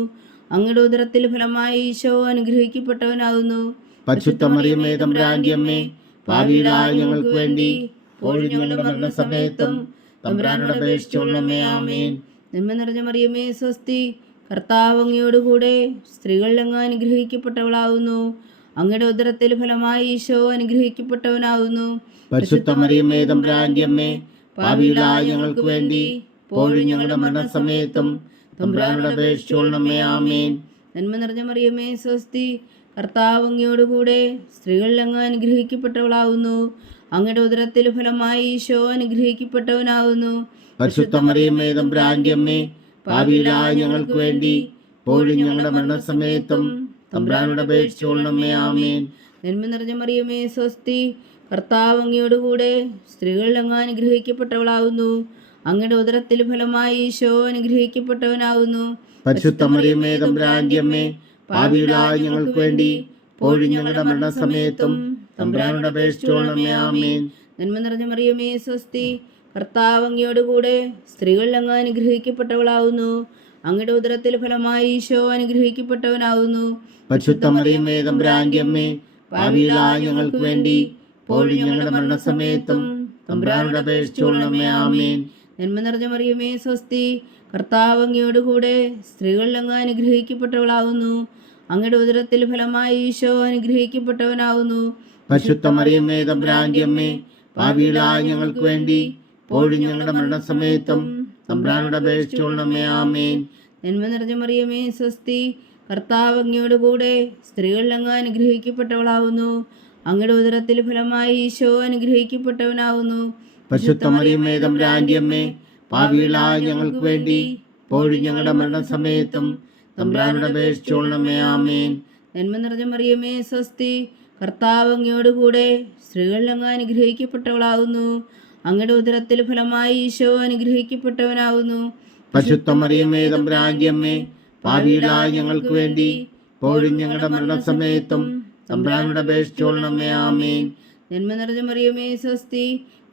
അങ്ങയുടെ ഉദരത്തിൽ ഫലമായി ഈശോ അനുഗ്രഹിക്കപ്പെട്ടവനാകുന്നു. പരിശുദ്ധ മറിയമേ, തമ്പുരാന്റെ അമ്മേ, പാപികളായ ഞങ്ങൾക്ക് വേണ്ടി ഇപ്പോഴും ഞങ്ങളുടെ മരണസമയത്തും തമ്പുരാനോട് അപേക്ഷിച്ചുകൊള്ളണമേ. ആമേൻ. നന്മ നിറഞ്ഞ മറിയമേ, സ്വസ്തി, കർത്താവ് അങ്ങയോടുകൂടെ സ്ത്രീകളിൽ അങ്ങ് അനുഗ്രഹിക്കപ്പെട്ടവളാകുന്നു. അങ്ങയുടെ ഉദരത്തിൽ ഫലമായി ഈശോ അനുഗ്രഹിക്കപ്പെട്ടവനാകുന്നു. പരിശുദ്ധ മറിയമേ, തമ്പുരാന്റെ അമ്മേ, പാപികളായ ഞങ്ങൾക്ക് വേണ്ടി ഇപ്പോഴും ഞങ്ങളുടെ മരണസമയത്തും തമ്പുരാനോട് അപേക്ഷിച്ചുകൊള്ളണമേ. ആമേൻ. നന്മ നിറഞ്ഞ മറിയമേ, സ്വസ്തി, കർത്താവ് അങ്ങയോടുകൂടെ സ്ത്രീകളിൽ അങ്ങ് അനുഗ്രഹിക്കപ്പെട്ടവളാകുന്നു. അങ്ങയുടെ ഉദരത്തിൽ ഫലമായി ഈശോ അനുഗ്രഹിക്കപ്പെട്ടവനാകുന്നു. പരിശുദ്ധ മറിയമേ, തമ്പുരാന്റെ അമ്മേ, പാപികളായ ഞങ്ങൾക്ക് വേണ്ടി ഇപ്പോഴും ഞങ്ങളുടെ മരണസമയത്തും തമ്പുരാനോട് അപേക്ഷിച്ചുകൊള്ളണമേ. ആമേൻ. നന്മ നിറഞ്ഞ മറിയമേ, സ്വസ്തി, കർത്താവ് അങ്ങയോടുകൂടെ സ്ത്രീകളിൽ അങ്ങ് അനുഗ്രഹിക്കപ്പെട്ടവളാകുന്നു. അങ്ങയുടെ ഉദരത്തിൽ ഫലമായി ഈശോ അനുഗ്രഹിക്കപ്പെട്ടവനാകുന്നു. പരിശുദ്ധ മറിയമേ, തമ്പുരാന്റെ അമ്മേ, പാപികളായ ഞങ്ങൾക്ക് വേണ്ടി ഇപ്പോഴും ഞങ്ങളുടെ മരണസമയത്തും തമ്പുരാനോട് അപേക്ഷിച്ചുകൊള്ളണമേ. ആമേൻ. നന്മ നിറഞ്ഞ മറിയമേ, സ്വസ്തി, കർത്താവ് അങ്ങയോടുകൂടെ സ്ത്രീകളിൽ അങ്ങ് അനുഗ്രഹിക്കപ്പെട്ടവളാകുന്നു. അങ്ങയുടെ ഉദരത്തിൽ ഫലമായി ഈശോ അനുഗ്രഹിക്കപ്പെട്ടവനാകുന്നു. പരിശുദ്ധ മറിയമേ, തമ്പുരാന്റെ അമ്മേ, പാപികളായ ഞങ്ങൾക്ക് വേണ്ടി ഇപ്പോഴും ഞങ്ങളുടെ മരണസമയത്തും തമ്പുരാനോട് അപേക്ഷിച്ചുകൊള്ളണമേ. ആമേൻ. നന്മ നിറഞ്ഞ മറിയമേ, സ്വസ്തി, കർത്താവ് അങ്ങയോടുകൂടെ സ്ത്രീകളിൽ അങ്ങ് അനുഗ്രഹിക്കപ്പെട്ടവളാകുന്നു. അങ്ങയുടെ ഉദരത്തിൽ ഫലമായി ഈശോ അനുഗ്രഹിക്കപ്പെട്ടവനാകുന്നു. പരിശുദ്ധ മറിയമേ, തമ്പുരാന്റെ അമ്മേ, പാപികളായ ഞങ്ങൾക്ക് വേണ്ടി ഇപ്പോഴും ഞങ്ങളുടെ മരണസമയത്തും തമ്പുരാനോട് അപേക്ഷിച്ചുകൊള്ളണമേ. ആമേൻ. നന്മ നിറഞ്ഞ മറിയമേ, സ്വസ്തി, കർത്താവ് അങ്ങയോടുകൂടെ സ്ത്രീകളിൽ അങ്ങ് അനുഗ്രഹിക്കപ്പെട്ടവളാകുന്നു. അങ്ങയുടെ ഉദരത്തിൽ ഫലമായി ഈശോ അനുഗ്രഹിക്കപ്പെട്ടവനാകുന്നു. പരിശുദ്ധ മറിയമേ, തമ്പുരാന്റെ അമ്മേ, പാപികളായ ഞങ്ങൾക്ക് വേണ്ടി ഇപ്പോഴും ഞങ്ങളുടെ മരണസമയത്തും തമ്പുരാനോട് അപേക്ഷിച്ചുകൊള്ളണമേ. ആമേൻ. നന്മ നിറഞ്ഞ മറിയമേ, സ്വസ്തി, കർത്താവ് അങ്ങയോടുകൂടെ സ്ത്രീകളിൽ അങ്ങ് അനുഗ്രഹിക്കപ്പെട്ടവളാകുന്നു. അങ്ങയുടെ ഉദരത്തിൽ ഫലമായി ഈശോ അനുഗ്രഹിക്കപ്പെട്ടവനാകുന്നു. പരിശുദ്ധ മറിയമേ, തമ്പുരാന്റെ അമ്മേ, പാപികളായ ഞങ്ങൾക്ക് വേണ്ടി ഇപ്പോഴും ഞങ്ങളുടെ മരണസമയത്തും തമ്പുരാനോട് അപേക്ഷിച്ചുകൊള്ളണമേ. ആമേൻ. നന്മ നിറഞ്ഞ മറിയമേ, സ്വസ്തി,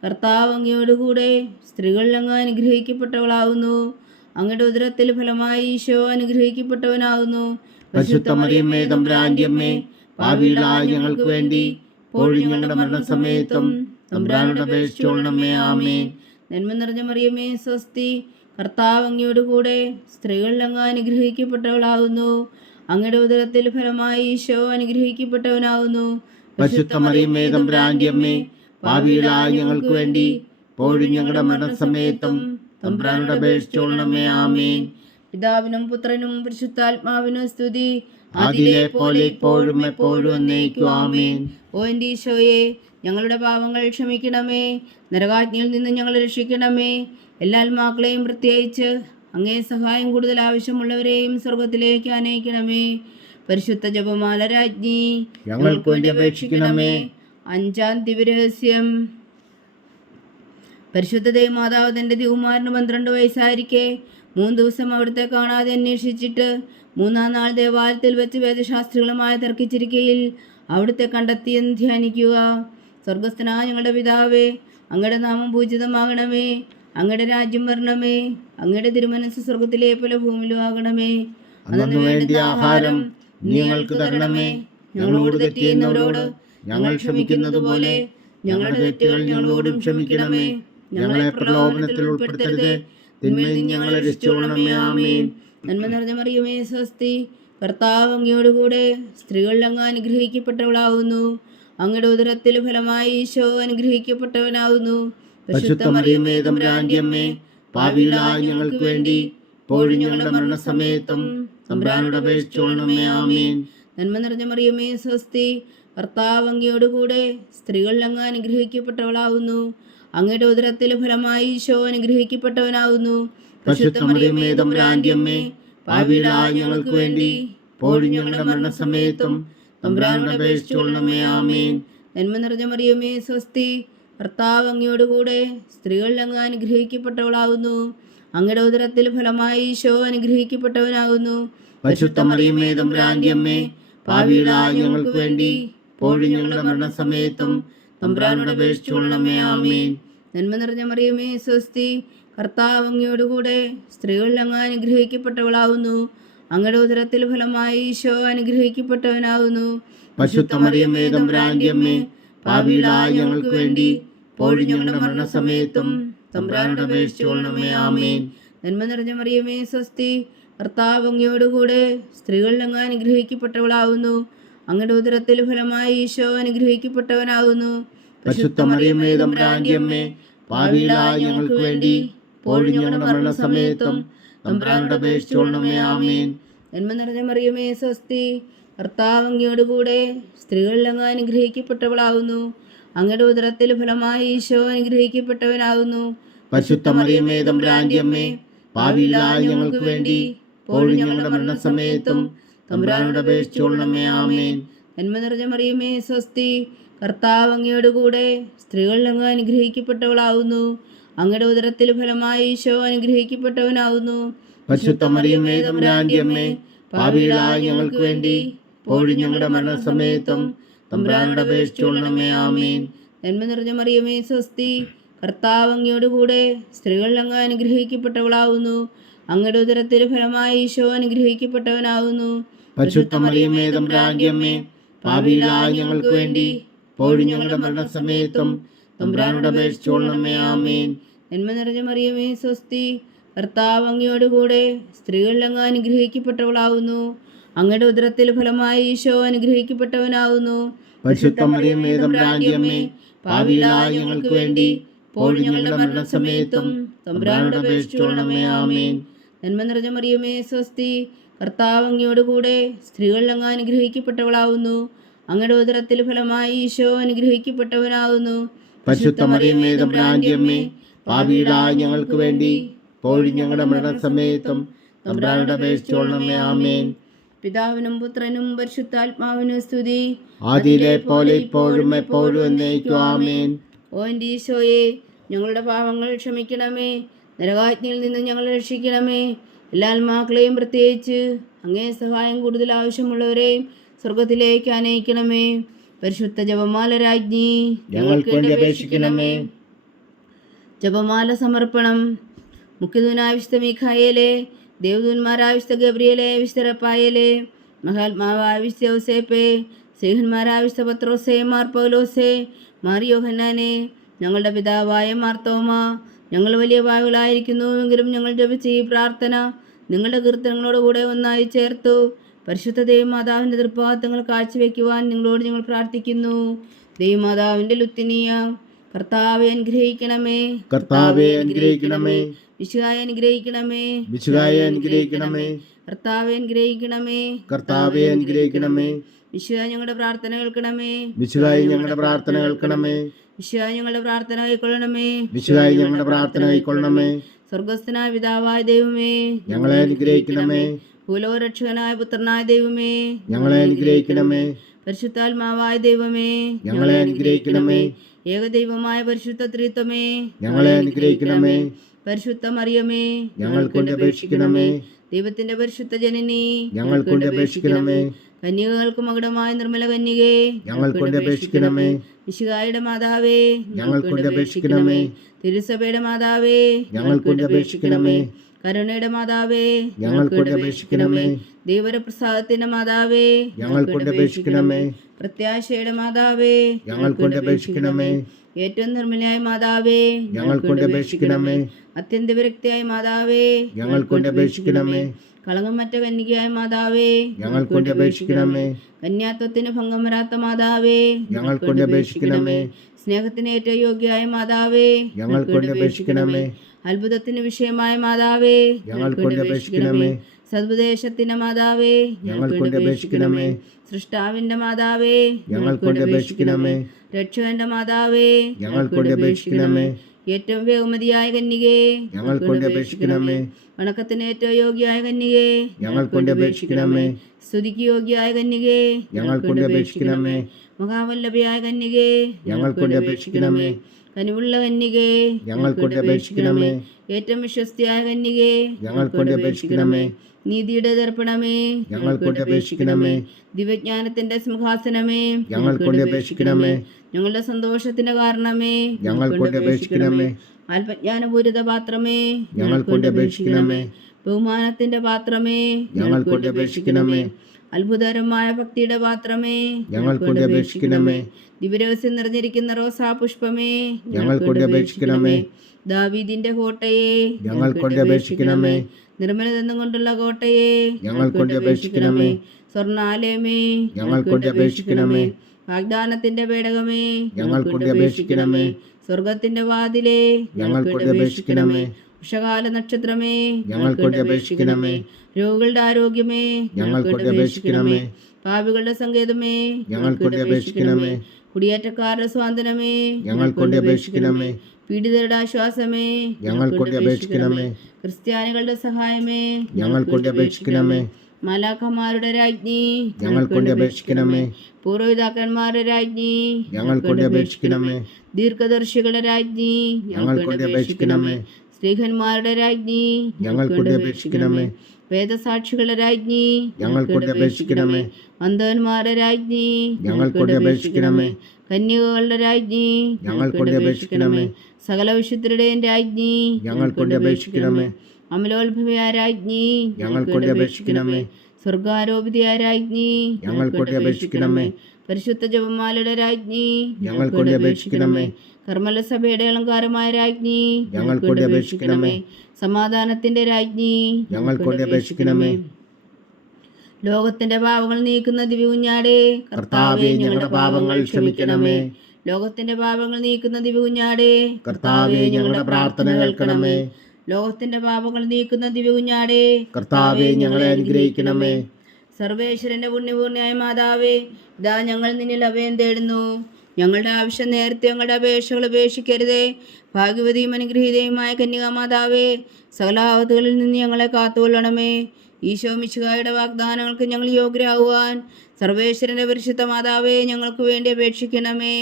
കർത്താവ് അങ്ങയോടുകൂടെ സ്ത്രീകളിൽ അങ്ങ് അനുഗ്രഹിക്കപ്പെട്ടവളാകുന്നു. അങ്ങയുടെ ഉദരത്തിൽ ഫലമായി ഈശോ അനുഗ്രഹിക്കപ്പെട്ടവനാകുന്നു. പരിശുദ്ധ മറിയമേ, തമ്പുരാന്റെ അമ്മേ, പാപികളായ ഞങ്ങൾക്ക് വേണ്ടി ഇപ്പോഴും ഞങ്ങളുടെ മരണസമയത്തും തമ്പുരാനോട് അപേക്ഷിച്ചുകൊള്ളണമേ. ആമേൻ. നന്മ നിറഞ്ഞ മറിയമേ, സ്വസ്തി, കർത്താവ് അങ്ങയോടുകൂടെ സ്ത്രീകളിൽ അങ്ങ് അനുഗ്രഹിക്കപ്പെട്ടവളാകുന്നു. അങ്ങയുടെ ഉദരത്തിൽ ഫലമായി ഈശോ അനുഗ്രഹിക്കപ്പെട്ടവനാകുന്നു. പരിശുദ്ധ മറിയമേ, തമ്പുരാന്റെ അമ്മേ, പാപികളായ ഞങ്ങൾക്ക് വേണ്ടി ഇപ്പോഴും ഞങ്ങളുടെ മരണസമയത്തും തമ്പുരാനോട് അപേക്ഷിച്ചുകൊള്ളണമേ. ആമേൻ. പിതാവിനും പുത്രനും പരിശുദ്ധാത്മാവിനും സ്തുതി, ആദിയിലെ പോലെ ഇപ്പോഴും എപ്പോഴും എന്നേക്കും. ആമേൻ. ഓ എൻ്റെ ഈശോയെ, ഞങ്ങളുടെ പാപങ്ങൾ ക്ഷമിക്കണമേ, നരകാഗ്നിയിൽ നിന്ന് ഞങ്ങളെ രക്ഷിക്കണമേ. എല്ലാ ആത്മാക്കളെയും പ്രത്യേകിച്ച് അങ്ങേ സഹായം കൂടുതൽ ആവശ്യമുള്ളവരെയും സ്വർഗത്തിലേക്ക് ആനയിക്കണമേ. പരിശുദ്ധ ജപമാല രാജ്ഞി, ഞങ്ങൾക്ക് വേണ്ടി അപേക്ഷിക്കണമേ. അഞ്ചാം ദിവ്യരഹസ്യം. പരിശുദ്ധ ദൈവമാതാവ് തൻ്റെ തിരുകുമാരന് 12 വയസ്സായിരിക്കെ 3 ദിവസം അവിടുത്തെ കാണാതെ അന്വേഷിച്ചിട്ട് 3-ാം നാൾ ദേവാലയത്തിൽ വെച്ച് വേദശാസ്ത്രികളുമായി തർക്കിച്ചിരിക്കയിൽ അവിടുത്തെ കണ്ടെത്തിയെന്ന് ധ്യാനിക്കുക. സ്വർഗസ്ഥനായ ഞങ്ങളുടെ പിതാവേ, അങ്ങയുടെ നാമം പൂജിതമാകണമേ, അങ്ങയുടെ രാജ്യം വരണമേ, അങ്ങയുടെ തിരുമനസ്സ് സ്വർഗത്തിലെ പോലെ ഭൂമിയിലും ആകണമേ. അന്നു വേണ്ടിയ ആഹാരം ഞങ്ങൾക്ക് തരണമേ. ഞങ്ങളോട് തെറ്റ് ചെയ്യുന്നവരോട് ഞങ്ങൾ ക്ഷമിക്കുന്നത് പോലെ ഞങ്ങളുടെ തെറ്റുകൾ ഞങ്ങളോടും ക്ഷമിക്കണമേ. ഞങ്ങളെ പ്രലോഭനത്തിൽ ഉൾപ്പെടുത്തരുത്, തിന്മയിൽ നിന്ന് ഞങ്ങളെ രക്ഷിച്ചുകൊള്ളണമേ. ആമേൻ. നന്മ നിറഞ്ഞ മറിയമേ, സ്വസ്തി, കർത്താവ് അങ്ങയോടുകൂടെ സ്ത്രീകൾ അങ്ങ് അനുഗ്രഹിക്കപ്പെട്ടവളാവുന്നു. അങ്ങയുടെ ഉദരത്തിൽ ഫലമായി ഈശോ അനുഗ്രഹിക്കപ്പെട്ടവനാവുന്നു. പരിശുദ്ധ മറിയമേ, തമ്പുരാന്റെ അമ്മേ, പാപികളായ ഞങ്ങൾക്ക് വേണ്ടി ഇപ്പോഴും ഞങ്ങളുടെ മരണസമയത്തും തമ്പുരാനോട് അപേക്ഷിച്ചുകൊള്ളണമേ. ആമേൻ. നന്മ നിറഞ്ഞ മറിയമേ, സ്വസ്തി, കർത്താവ് അങ്ങയോടുകൂടെ സ്ത്രീകൾ അങ്ങ് അനുഗ്രഹിക്കപ്പെട്ടവളാവുന്നു. അങ്ങയുടെ ഉദരത്തിൽ ഫലമായി ഈശോ അനുഗ്രഹിക്കപ്പെട്ടവനാവുന്നു. പരിശുദ്ധ മറിയമേ, തമ്പുരാന്റെ അമ്മേ, പാപികളായ ഞങ്ങൾക്ക് വേണ്ടി ഇപ്പോഴും ഞങ്ങളുടെ മരണസമയത്തും തമ്പുരാനോട് അപേക്ഷിച്ചുകൊള്ളണമേ. ആമേൻ. നന്മ നിറഞ്ഞ മറിയമേ, സ്വസ്തി, കർത്താവ് അങ്ങയോടുകൂടെ സ്ത്രീകൾ അങ്ങ് അനുഗ്രഹിക്കപ്പെട്ടവളാവുന്നു. അങ്ങയുടെ ഉദരത്തിൽ ഫലമായി ഈശോ അനുഗ്രഹിക്കപ്പെട്ടവനാകുന്നു. പരിശുദ്ധ മറിയമേ, തമ്പുരാന്റെ അമ്മേ, പാപികളായ ഞങ്ങൾക്ക് വേണ്ടി ഇപ്പോഴും ഞങ്ങളുടെ മരണസമയത്തും തമ്പുരാനോട് അപേക്ഷിച്ചുകൊള്ളണമേ. ആമേൻ. നന്മ നിറഞ്ഞ മറിയമേ, സ്വസ്തി, കർത്താവ് അങ്ങയോടുകൂടെ സ്ത്രീകൾ അങ്ങ് അനുഗ്രഹിക്കപ്പെട്ടവളാവുന്നു. അങ്ങയുടെ ഉദരത്തിൽ ഫലമായി ഈശോ അനുഗ്രഹിക്കപ്പെട്ടവനാകുന്നു. പരിശുദ്ധ മറിയമേ, തമ്പുരാന്റെ അമ്മേ, പാപികളായ ഞങ്ങൾക്ക് വേണ്ടി ഇപ്പോഴും ഞങ്ങളുടെ മരണസമയത്തും തമ്പുരാനോട് അപേക്ഷിച്ചുകൊള്ളണമേ. ആമേൻ. നന്മ നിറഞ്ഞ മറിയമേ, സ്വസ്തി, കർത്താവ് അങ്ങയോടുകൂടെ സ്ത്രീകൾ അങ്ങ് അനുഗ്രഹിക്കപ്പെട്ടവളാവുന്നു. അങ്ങയുടെ ഉദരത്തിൽ ഫലമായി ഈശോ അനുഗ്രഹിക്കപ്പെട്ടവനാകുന്നു. പരിശുദ്ധ മറിയമേ, തമ്പുരാന്റെ അമ്മേ, പാപികളായ ഞങ്ങൾക്ക് വേണ്ടി ഇപ്പോഴും ഞങ്ങളുടെ മരണസമയത്തും തമ്പുരാനോട് അപേക്ഷിച്ചുകൊള്ളണമേ. ആമേൻ. നന്മ നിറഞ്ഞ മറിയമേ, സ്വസ്തി, കർത്താവ് അങ്ങയോടുകൂടെ സ്ത്രീകൾ അങ്ങ് അനുഗ്രഹിക്കപ്പെട്ടവളാവുന്നു. അങ്ങയുടെ ഉദരത്തിൽ ഫലമായി ഈശോ അനുഗ്രഹിക്കപ്പെട്ടവനാകുന്നു. പരിശുദ്ധ മറിയമേ, തമ്പുരാന്റെ അമ്മേ, പാപികളായ ഞങ്ങൾക്ക് വേണ്ടി ഇപ്പോഴും ഞങ്ങളുടെ മരണസമയത്തും തമ്പുരാനോട് അപേക്ഷിച്ചുകൊള്ളണമേ. ആമേൻ. നന്മ നിറഞ്ഞ മറിയമേ, സ്വസ്തി, കർത്താവ് അങ്ങയോടുകൂടെ സ്ത്രീകൾ അങ്ങ് അനുഗ്രഹിക്കപ്പെട്ടവളാവുന്നു. അങ്ങയുടെ ഉദരത്തിൽ ഫലമായി ഈശോ അനുഗ്രഹിക്കപ്പെട്ടവനാകുന്നു. പരിശുദ്ധ മറിയമേ, തമ്പുരാന്റെ അമ്മേ, പാപികളായ ഞങ്ങൾക്ക് വേണ്ടി ഇപ്പോഴും ഞങ്ങളുടെ മരണസമയത്തും തമ്പുരാനോട് അപേക്ഷിച്ചുകൊള്ളണമേ. ആമേൻ. നന്മ നിറഞ്ഞ മറിയമേ, സ്വസ്തി, കർത്താവ് അങ്ങയോടുകൂടെ സ്ത്രീകൾ അങ്ങ് അനുഗ്രഹിക്കപ്പെട്ടവളാവുന്നു. അങ്ങയുടെ ഉദരത്തിൽ ഫലമായി ഈശോ അനുഗ്രഹിക്കപ്പെട്ടവനാകുന്നു. പരിശുദ്ധ മറിയമേ, തമ്പുരാന്റെ അമ്മേ, പാപികളായ ഞങ്ങൾക്ക് വേണ്ടി ഇപ്പോഴും ഞങ്ങളുടെ മരണസമയത്തും തമ്പുരാനോട് അപേക്ഷിച്ചുകൊള്ളണമേ. ആമേൻ. നന്മ നിറഞ്ഞ മറിയമേ, സ്വസ്തി, കർത്താവ് അങ്ങയോടുകൂടെ സ്ത്രീകൾ അങ്ങ് അനുഗ്രഹിക്കപ്പെട്ടവളാവുന്നു. അങ്ങയുടെ ഉദരത്തിൽ ഫലമായി ഈശോ അനുഗ്രഹിക്കപ്പെട്ടവനാകുന്നു. പരിശുദ്ധ മറിയമേ, തമ്പുരാന്റെ അമ്മേ, പാപികളായ ഞങ്ങൾക്ക് വേണ്ടി ഇപ്പോഴും ഞങ്ങളുടെ മരണസമയത്തും തമ്പുരാനോട് അപേക്ഷിച്ചുകൊള്ളണമേ. ആമേൻ. നന്മ നിറഞ്ഞ മറിയമേ, സ്വസ്തി, കർത്താവ് അങ്ങയോടുകൂടെ സ്ത്രീകൾ അങ്ങ് അനുഗ്രഹിക്കപ്പെട്ടവളാവുന്നു. അങ്ങയുടെ ഉദരത്തിൽ ഫലമായി ഈശോ അനുഗ്രഹിക്കപ്പെട്ടവനാകുന്നു. പരിശുദ്ധ മറിയമേ, തമ്പുരാന്റെ അമ്മേ, പാപികളായ ഞങ്ങൾക്ക് വേണ്ടി ഇപ്പോഴും ഞങ്ങളുടെ മരണസമയത്തും തമ്പുരാനോട് അപേക്ഷിച്ചുകൊള്ളണമേ. ആമേൻ. പിതാവിനും പുത്രനും പരിശുദ്ധാത്മാവിനും സ്തുതി, ആദിയിലെ പോലെ ഇപ്പോഴും എപ്പോഴും എന്നേക്കും. ആമേൻ. ഓ എൻ്റെ ഈശോയെ, ഞങ്ങളുടെ പാപങ്ങൾ ക്ഷമിക്കണമേ. നരകാജ്ഞയിൽ നിന്ന് ഞങ്ങളെ രക്ഷിക്കണമേ. എല്ലാ ആത്മാക്കളെയും, പ്രത്യേകിച്ച് അങ്ങേ സഹായം കൂടുതൽ ആവശ്യമുള്ളവരെയും സ്വർഗത്തിലേക്ക് അനയിക്കണമേ. പരിശുദ്ധ ജപമാല രാജ്ഞി, ഞങ്ങൾക്ക് വേണ്ടി അപേക്ഷിക്കണമേ. ജപമാല സമർപ്പണം. മുഖ്യദൂതനായ വിശുദ്ധ മീഖായേലേ, ദേവദൂതന്മാരായ വിശുദ്ധ ഗബ്രിയേലേ, വിശുദ്ധ റഫായേലേ, മഹാത്മാവായ വിശുദ്ധ യോസേപ്പേ, സ്നേഹന്മാരായ വിശുദ്ധ പത്രോസേ, മാർ പൗലോസേ, മാർ യോഹന്നാനെ, ഞങ്ങളുടെ പിതാവായ മാർത്തോമ, ഞങ്ങൾ വലിയ പാപികളായിരിക്കുന്നുവെങ്കിലും ഞങ്ങൾ ജപിച്ച ഈ പ്രാർത്ഥന നിങ്ങളുടെ കീർത്തനങ്ങളോടുകൂടെ ഒന്നായി ചേർത്തു പരിശുദ്ധ ദൈവമാതാവിൻ്റെ തൃപ്പാദങ്ങൾ കാഴ്ചവെക്കുവാൻ നിങ്ങളോട് ഞങ്ങൾ പ്രാർത്ഥിക്കുന്നു. ദൈവമാതാവിൻ്റെ ലുത്തിനിയ, കർത്താവെ അനുഗ്രഹിക്കണമേ. കർത്താവെ അനുഗ്രഹിക്കണമേ. വിശുദ്ധായ അനുഗ്രഹിക്കണമേ. വിശുദ്ധായ അനുഗ്രഹിക്കണമേ. കർത്താവെ അനുഗ്രഹിക്കണമേ. കർത്താവെ അനുഗ്രഹിക്കണമേ. വിശുദ്ധായ ഞങ്ങളുടെ പ്രാർത്ഥന കേൾക്കണമേ. വിശുദ്ധായ ഞങ്ങളുടെ പ്രാർത്ഥന കേൾക്കണമേ. വിശുദ്ധായ ഞങ്ങളുടെ പ്രാർത്ഥന കൈക്കൊള്ളണമേ. വിശുദ്ധായ ഞങ്ങളുടെ പ്രാർത്ഥന കൈക്കൊള്ളണമേ. സ്വർഗസ്ഥനായ പിതാവായ ദൈവമേ, ഞങ്ങളെ അനുഗ്രഹിക്കണമേ. ഭൂലോകരക്ഷകനായ പുത്രനായ ദൈവമേ, ഞങ്ങളെ അനുഗ്രഹിക്കണമേ. പരിശുദ്ധാത്മാവായ ദൈവമേ, ഞങ്ങളെ അനുഗ്രഹിക്കണമേ. ഏകദൈവമായ പരിശുദ്ധ ത്രിത്വമേ, ഞങ്ങളെ അനുഗ്രഹിക്കണമേ. പരിശുദ്ധ മറിയമേ, ഞങ്ങൾക്ക് വേണ്ടി അപേക്ഷിക്കണമേ. ദൈവത്തിന്റെ പരിശുദ്ധ ജനനി, ഞങ്ങൾക്ക് വേണ്ടി അപേക്ഷിക്കണമേ. കന്യകൾക്ക് മകുടമായ നിർമ്മല കന്യകേ, ഞങ്ങൾക്ക് വേണ്ടി അപേക്ഷിക്കണമേ. മിശിഹായുടെ മാതാവേ, ഞങ്ങൾക്ക് വേണ്ടി അപേക്ഷിക്കണമേ. തിരുസഭയുടെ മാതാവേ, ഞങ്ങൾക്ക് വേണ്ടി അപേക്ഷിക്കണമേ. കരുണയുടെ മാതാവേ, ഞങ്ങൾക്ക് വേണ്ടി അപേക്ഷിക്കണമേ. ദൈവപ്രസാദത്തിന്റെ മാതാവേ, ഞങ്ങൾക്ക് വേണ്ടി അപേക്ഷിക്കണമേ. പ്രത്യാശയുടെ മാതാവേ, ഞങ്ങൾക്ക് വേണ്ടി അപേക്ഷിക്കണമേ. ഏറ്റവും നിർമ്മലയായ മാതാവേ, ഞങ്ങൾക്ക് വേണ്ടി അപേക്ഷിക്കണമേ. അത്യന്ത വിരക്തിയായ മാതാവേ, ഞങ്ങൾക്ക് വേണ്ടി അപേക്ഷിക്കണമേ. കളങ്കമറ്റ കന്യകയായ മാതാവേ, ഞങ്ങൾക്ക് വേണ്ടി അപേക്ഷിക്കണമേ. കന്യാത്വത്തിന് ഭംഗം വരാത്ത മാതാവേ, ഞങ്ങൾക്ക് വേണ്ടി അപേക്ഷിക്കണമേ. സ്നേഹത്തിന് ഏറ്റവും യോഗ്യയായ മാതാവേ, ഞങ്ങൾക്ക് വേണ്ടി അപേക്ഷിക്കണമേ. അത്ഭുതത്തിന് വിഷയമായ മാതാവേ, ഞങ്ങൾക്ക് വേണ്ടി അപേക്ഷിക്കണമേ. സദ്പദേശത്തിന്റെ മാതാവേ, ഞങ്ങൾക്ക് വേണ്ടി അപേക്ഷിക്കണമേ. സൃഷ്ടാവിന്റെ മാതാവേ, ഞങ്ങൾക്ക് വേണ്ടി അപേക്ഷിക്കണമേ. രക്ഷകന്റെ മാതാവേ, ഞങ്ങൾക്ക് വേണ്ടി അപേക്ഷിക്കണമേ. ഏറ്റവും ബഹുമതിയായ കന്യകേ, ഞങ്ങൾക്ക് വേണ്ടി അപേക്ഷിക്കണമേ. വണക്കത്തിന് ഏറ്റവും യോഗ്യയായ കന്യകേ, ഞങ്ങൾക്ക് വേണ്ടി അപേക്ഷിക്കണമേ. സ്തുതിക്ക് യോഗ്യയായ കന്യകേ, ഞങ്ങൾക്ക് വേണ്ടി അപേക്ഷിക്കണമേ. മഹാവല്ലഭയായ കന്യകേ, ഞങ്ങൾക്ക് വേണ്ടി അപേക്ഷിക്കണമേ. കനിവുള്ള കന്യകേ, ഞങ്ങൾക്ക് വേണ്ടി അപേക്ഷിക്കണമേ. ഏറ്റവും വിശ്വസ്തയായ കന്യകേ, ഞങ്ങൾക്ക് വേണ്ടി അപേക്ഷിക്കണമേ. നീതിയുടെ ദർപ്പണമേ, ഞങ്ങൾക്ക് വേണ്ടി അപേക്ഷിക്കണമേ. ദിവ്യജ്ഞാനത്തിന്റെ സിംഹാസനമേ, ഞങ്ങൾക്ക് വേണ്ടി അപേക്ഷിക്കണമേ. ഞങ്ങളുടെ സന്തോഷത്തിന്റെ കാരണമേ, ഞങ്ങൾക്ക് വേണ്ടി അപേക്ഷിക്കണമേ. ആത്മജ്ഞാനപൂരിത പാത്രമേ, ഞങ്ങൾക്ക് വേണ്ടി അപേക്ഷിക്കണമേ. ബഹുമാനത്തിന്റെ പാത്രമേ, ഞങ്ങൾക്ക് വേണ്ടി അപേക്ഷിക്കണമേ. അത്ഭുതകരമായ ഭക്തിയുടെ പാത്രമേ, ഞങ്ങൾക്ക് വേണ്ടി അപേക്ഷിക്കണമേ. ദിവ്യരഹസ്യം നിറഞ്ഞിരിക്കുന്ന റോസാ പുഷ്പമേ, ഞങ്ങൾക്ക് വേണ്ടി അപേക്ഷിക്കണമേ. ദാവീദിന്റെ കോട്ടയെ, ഞങ്ങൾക്ക് വേണ്ടി അപേക്ഷിക്കണമേ. നിർമ്മലതെന്നും കൊണ്ടുള്ള കോട്ടയെ, ഞങ്ങൾക്ക് വേണ്ടി അപേക്ഷിക്കണമേ. സ്വർണാലയമേ, ഞങ്ങൾക്ക് വേണ്ടി അപേക്ഷിക്കണമേ. വാഗ്ദാനത്തിന്റെ പേടകമേ, ഞങ്ങൾക്ക് വേണ്ടി അപേക്ഷിക്കണമേ. സ്വർഗത്തിന്റെ വാതിലേ, ഞങ്ങൾക്ക് വേണ്ടി അപേക്ഷിക്കണമേ. ഉഷകാല നക്ഷത്രമേ, ഞങ്ങൾക്ക് വേണ്ടി അപേക്ഷിക്കണമേ. രോഗികളുടെ ആരോഗ്യമേ, ഞങ്ങൾക്ക് വേണ്ടി അപേക്ഷിക്കണമേ. പാപികളുടെ സങ്കേതമേ, ഞങ്ങൾക്ക് വേണ്ടി അപേക്ഷിക്കണമേ. കുടിയേറ്റക്കാരുടെ സ്വാതന്ത്ര്യമേ, ഞങ്ങൾക്ക് വേണ്ടി അപേക്ഷിക്കണമേ. പീഡിതരുടെ ആശ്വാസമേ, ഞങ്ങൾക്ക് വേണ്ടി അപേക്ഷിക്കണമേ. ക്രിസ്ത്യാനികളുടെ സഹായമേ, ഞങ്ങൾക്ക് വേണ്ടി അപേക്ഷിക്കണമേ. മാലാഖമാരുടെ രാജ്ഞി, ഞങ്ങൾക്ക് വേണ്ടി അപേക്ഷിക്കണമേ. പൂർവ്വപിതാക്കന്മാരുടെ രാജ്ഞി, ഞങ്ങൾക്ക് വേണ്ടി അപേക്ഷിക്കണമേ. ദീർഘദർശികളുടെ രാജ്ഞി, ഞങ്ങൾക്ക് വേണ്ടി അപേക്ഷിക്കണമേ. സ്ത്രീഹന്മാരുടെ രാജ്ഞി, ഞങ്ങൾക്ക് വേണ്ടി അപേക്ഷിക്കണമേ. വേദസാക്ഷികളുടെ രാജ്ഞി, ഞങ്ങൾക്ക് വേണ്ടി അപേക്ഷിക്കണമേ. അന്ധന്മാരുടെ രാജ്ഞി, ഞങ്ങൾക്ക് വേണ്ടി അപേക്ഷിക്കണമേ. കന്യകകളുടെ രാജ്ഞി, ഞങ്ങൾക്ക് വേണ്ടി അപേക്ഷിക്കണമേ. സകല വിശുദ്ധരുടെയും രാജ്ഞി, ഞങ്ങൾക്ക് വേണ്ടി അപേക്ഷിക്കണമേ. അമലോത്ഭവയായ രാജ്ഞി, ഞങ്ങൾക്ക് വേണ്ടി അപേക്ഷിക്കണമേ. സ്വർഗാരോപിതയായ രാജ്ഞി, ഞങ്ങൾക്ക് വേണ്ടി അപേക്ഷിക്കണമേ. പരിശുദ്ധ ജപമാലയുടെ രാജ്ഞി, ഞങ്ങൾക്ക് വേണ്ടി അപേക്ഷിക്കണമേ. കർമ്മല സഭയുടെ അലങ്കാരമായ രാജ്ഞി, ഞങ്ങൾക്ക് വേണ്ടി അപേക്ഷിക്കണമേ. സമാധാനത്തിന്റെ രാജ്ഞി, ഞങ്ങൾക്ക് വേണ്ടി അപേക്ഷിക്കണമേ. ലോകത്തിന്റെ പാപങ്ങൾ നീക്കുന്ന ദിവ്യകുഞ്ഞാടേ, കർത്താവേ, ഞങ്ങളുടെ പാപങ്ങൾ ക്ഷമിക്കണമേ. ലോകത്തിന്റെ പാപങ്ങൾ നീക്കുന്ന ദിവ്യകുഞ്ഞാടേ, കർത്താവേ, ഞങ്ങളുടെ പ്രാർത്ഥന കേൾക്കണമേ. ലോകത്തിന്റെ പാപങ്ങൾ നീക്കുന്ന ദിവ്യകുഞ്ഞാടേ, കർത്താവേ, ഞങ്ങളെ അനുഗ്രഹിക്കണമേ. സർവേശ്വരന്റെ പുണ്യപൂർണ്ണയായ മാതാവേ, ഇതാ ഞങ്ങൾ നിന്നിൽ അഭയം തേടുന്നു. ഞങ്ങളുടെ ആവശ്യം നേരത്തെ ഞങ്ങളുടെ അപേക്ഷകൾ ഉപേക്ഷിക്കരുതേ. ഭാഗ്യവതിയും അനുഗ്രഹീതയുമായ കന്യകാമാതാവേ, സകല ആപത്തുകളിൽ നിന്ന് ഞങ്ങളെ കാത്തുകൊള്ളണമേ. ഈശോ മിശിഹായുടെ വാഗ്ദാനങ്ങൾക്ക് ഞങ്ങൾ യോഗ്യരാകുവാൻ സർവേശ്വരന്റെ പരിശുദ്ധ മാതാവേ, ഞങ്ങൾക്ക് വേണ്ടി അപേക്ഷിക്കണമേ.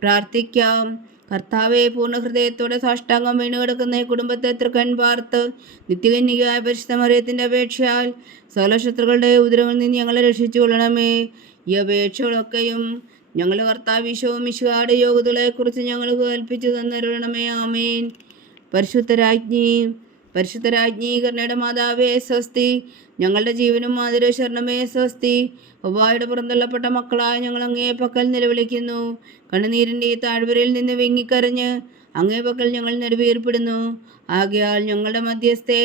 പ്രാർത്ഥിക്കാം. കർത്താവെ, പൂർണ്ണ ഹൃദയത്തോടെ സാഷ്ടാംഗം വീണു കിടക്കുന്ന ഈ കുടുംബത്തെ തൃക്കൺ പാർത്ത് നിത്യകന്യകയായ പരിശുദ്ധ മറിയത്തിൻ്റെ അപേക്ഷയാൽ സകല ശത്രുക്കളുടെ ഉദരങ്ങളിൽ നിന്ന് ഞങ്ങളെ രക്ഷിച്ചു കൊള്ളണമേ. ഈ അപേക്ഷകളൊക്കെയും ഞങ്ങളുടെ കർത്താവ് ഈശോ മിശിഹായുടെ യോഗ്യതകളെക്കുറിച്ച് ഞങ്ങൾക്ക് കൽപ്പിച്ചു തന്നരുളണമേ. ആമേൻ. പരിശുദ്ധരാജ്ഞി കരുണയുടെ മാതാവേ സ്വസ്തി. ഞങ്ങളുടെ ജീവനും മാതിര ശരണമേ സ്വസ്തി. ഒവ്വായുടെ പുറന്തള്ളപ്പെട്ട മക്കളായ ഞങ്ങൾ അങ്ങേ പക്കൽ നിലവിളിക്കുന്നു. കണ്ണുനീരിൻ്റെ ഈ താഴ്വരയിൽ നിന്ന് വെങ്ങിക്കരഞ്ഞ് അങ്ങേ പക്കൽ ഞങ്ങൾ നെടുവീർപ്പെടുന്നു. ആകയാൽ ഞങ്ങളുടെ മധ്യസ്ഥെ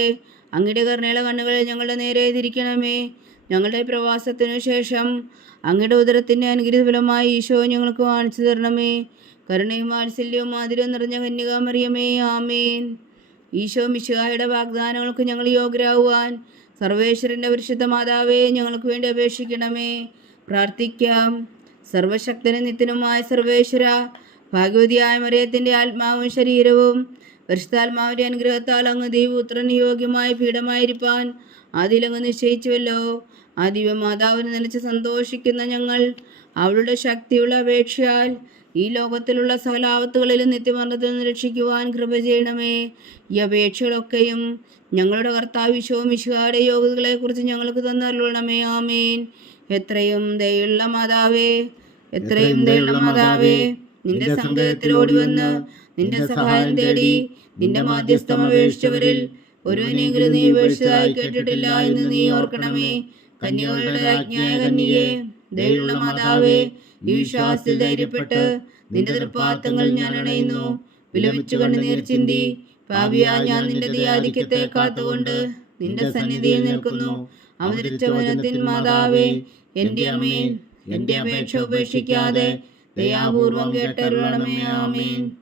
അങ്ങയുടെ കരുണയുടെ കണ്ണുകളെ ഞങ്ങളുടെ നേരെ തിരിക്കണമേ. ഞങ്ങളുടെ പ്രവാസത്തിനു ശേഷം അങ്ങയുടെ ഉദരത്തിൻ്റെ അനുഗ്രഹഫലമായി ഈശോ ഞങ്ങൾക്ക് കാണിച്ചു തരണമേ. കരുണയും വാത്സല്യവും മാതിരവും നിറഞ്ഞ കന്യകാമറിയമേ, ആമേൻ. ഈശോ മിശിഹായുടെ വാഗ്ദാനങ്ങൾക്ക് ഞങ്ങൾ യോഗ്യരാകുവാൻ സർവേശ്വരൻ്റെ പരിശുദ്ധ മാതാവേ, ഞങ്ങൾക്ക് വേണ്ടി അപേക്ഷിക്കണമേ. പ്രാർത്ഥിക്കാം. സർവശക്തനും നിത്യനുമായ സർവേശ്വര, ഭാഗ്യവതിയായ മറിയത്തിൻ്റെ ആത്മാവും ശരീരവും പരിശുദ്ധാത്മാവിൻ്റെ അനുഗ്രഹത്താൽ അങ്ങ് ദൈവപുത്രന് യോഗ്യമായ പീഠമായിരിക്കാൻ അതിലങ്ങ് നിശ്ചയിച്ചുവല്ലോ. ആ ദിവ്യമാതാവിന് നിലച്ച് സന്തോഷിക്കുന്ന ഞങ്ങൾ അവളുടെ ശക്തിയുള്ള അപേക്ഷയാൽ ഈ ലോകത്തിലുള്ള സകല ആപത്തുകളിലും നിത്യമരണത്തിൽ നിന്ന് രക്ഷിക്കുവാൻ കൃപ ചെയ്യണമേ. ഈ അപേക്ഷകളൊക്കെയും ഞങ്ങളുടെ കർത്താവ് ഈശോ മിശിഹായുടെ യോഗ്യതകളെക്കുറിച്ച് ഞങ്ങൾക്ക് തന്നരുളണമേ. ആമേൻ. എത്രയും ദയുള്ള മാതാവേ, എത്രയും ദയുള്ള മാതാവേ, നിന്റെ സങ്കേതത്തിൽ ഓടി വന്ന് നിന്റെ സഹായം തേടി നിന്റെ മാധ്യസ്ഥം അപേക്ഷിച്ചവരിൽ ഒരുവനെങ്കിലും നീ ഉപേക്ഷിച്ചതായി കേട്ടിട്ടില്ല എന്ന് നീ ഓർക്കണമേ. കന്യകളുടെ രാജ്ഞിയായ കന്യകേ, ദയുള്ള മാതാവേ, ഈ വിശ്വാസത്തിൽ ധൈര്യപ്പെട്ട് നിന്റെ തൃപ്പാദങ്ങൾ ഞാൻ അണയുന്നു. വിലപിച്ചു കണ്ണുനീർ ചിന്തി പാപിയാ ഞാൻ നിന്റെ ദയാധിക്യത്തെ കാത്തുകൊണ്ട് നിന്റെ സന്നിധിയിൽ നിൽക്കുന്നു. അവതരിച്ച വനത്തിൻ മാതാവേ, എന്റെ അമ്മേ, എന്റെ അപേക്ഷ ഉപേക്ഷിക്കാതെ ദയാപൂർവം കേട്ടരുളണമേ. ആമേൻ.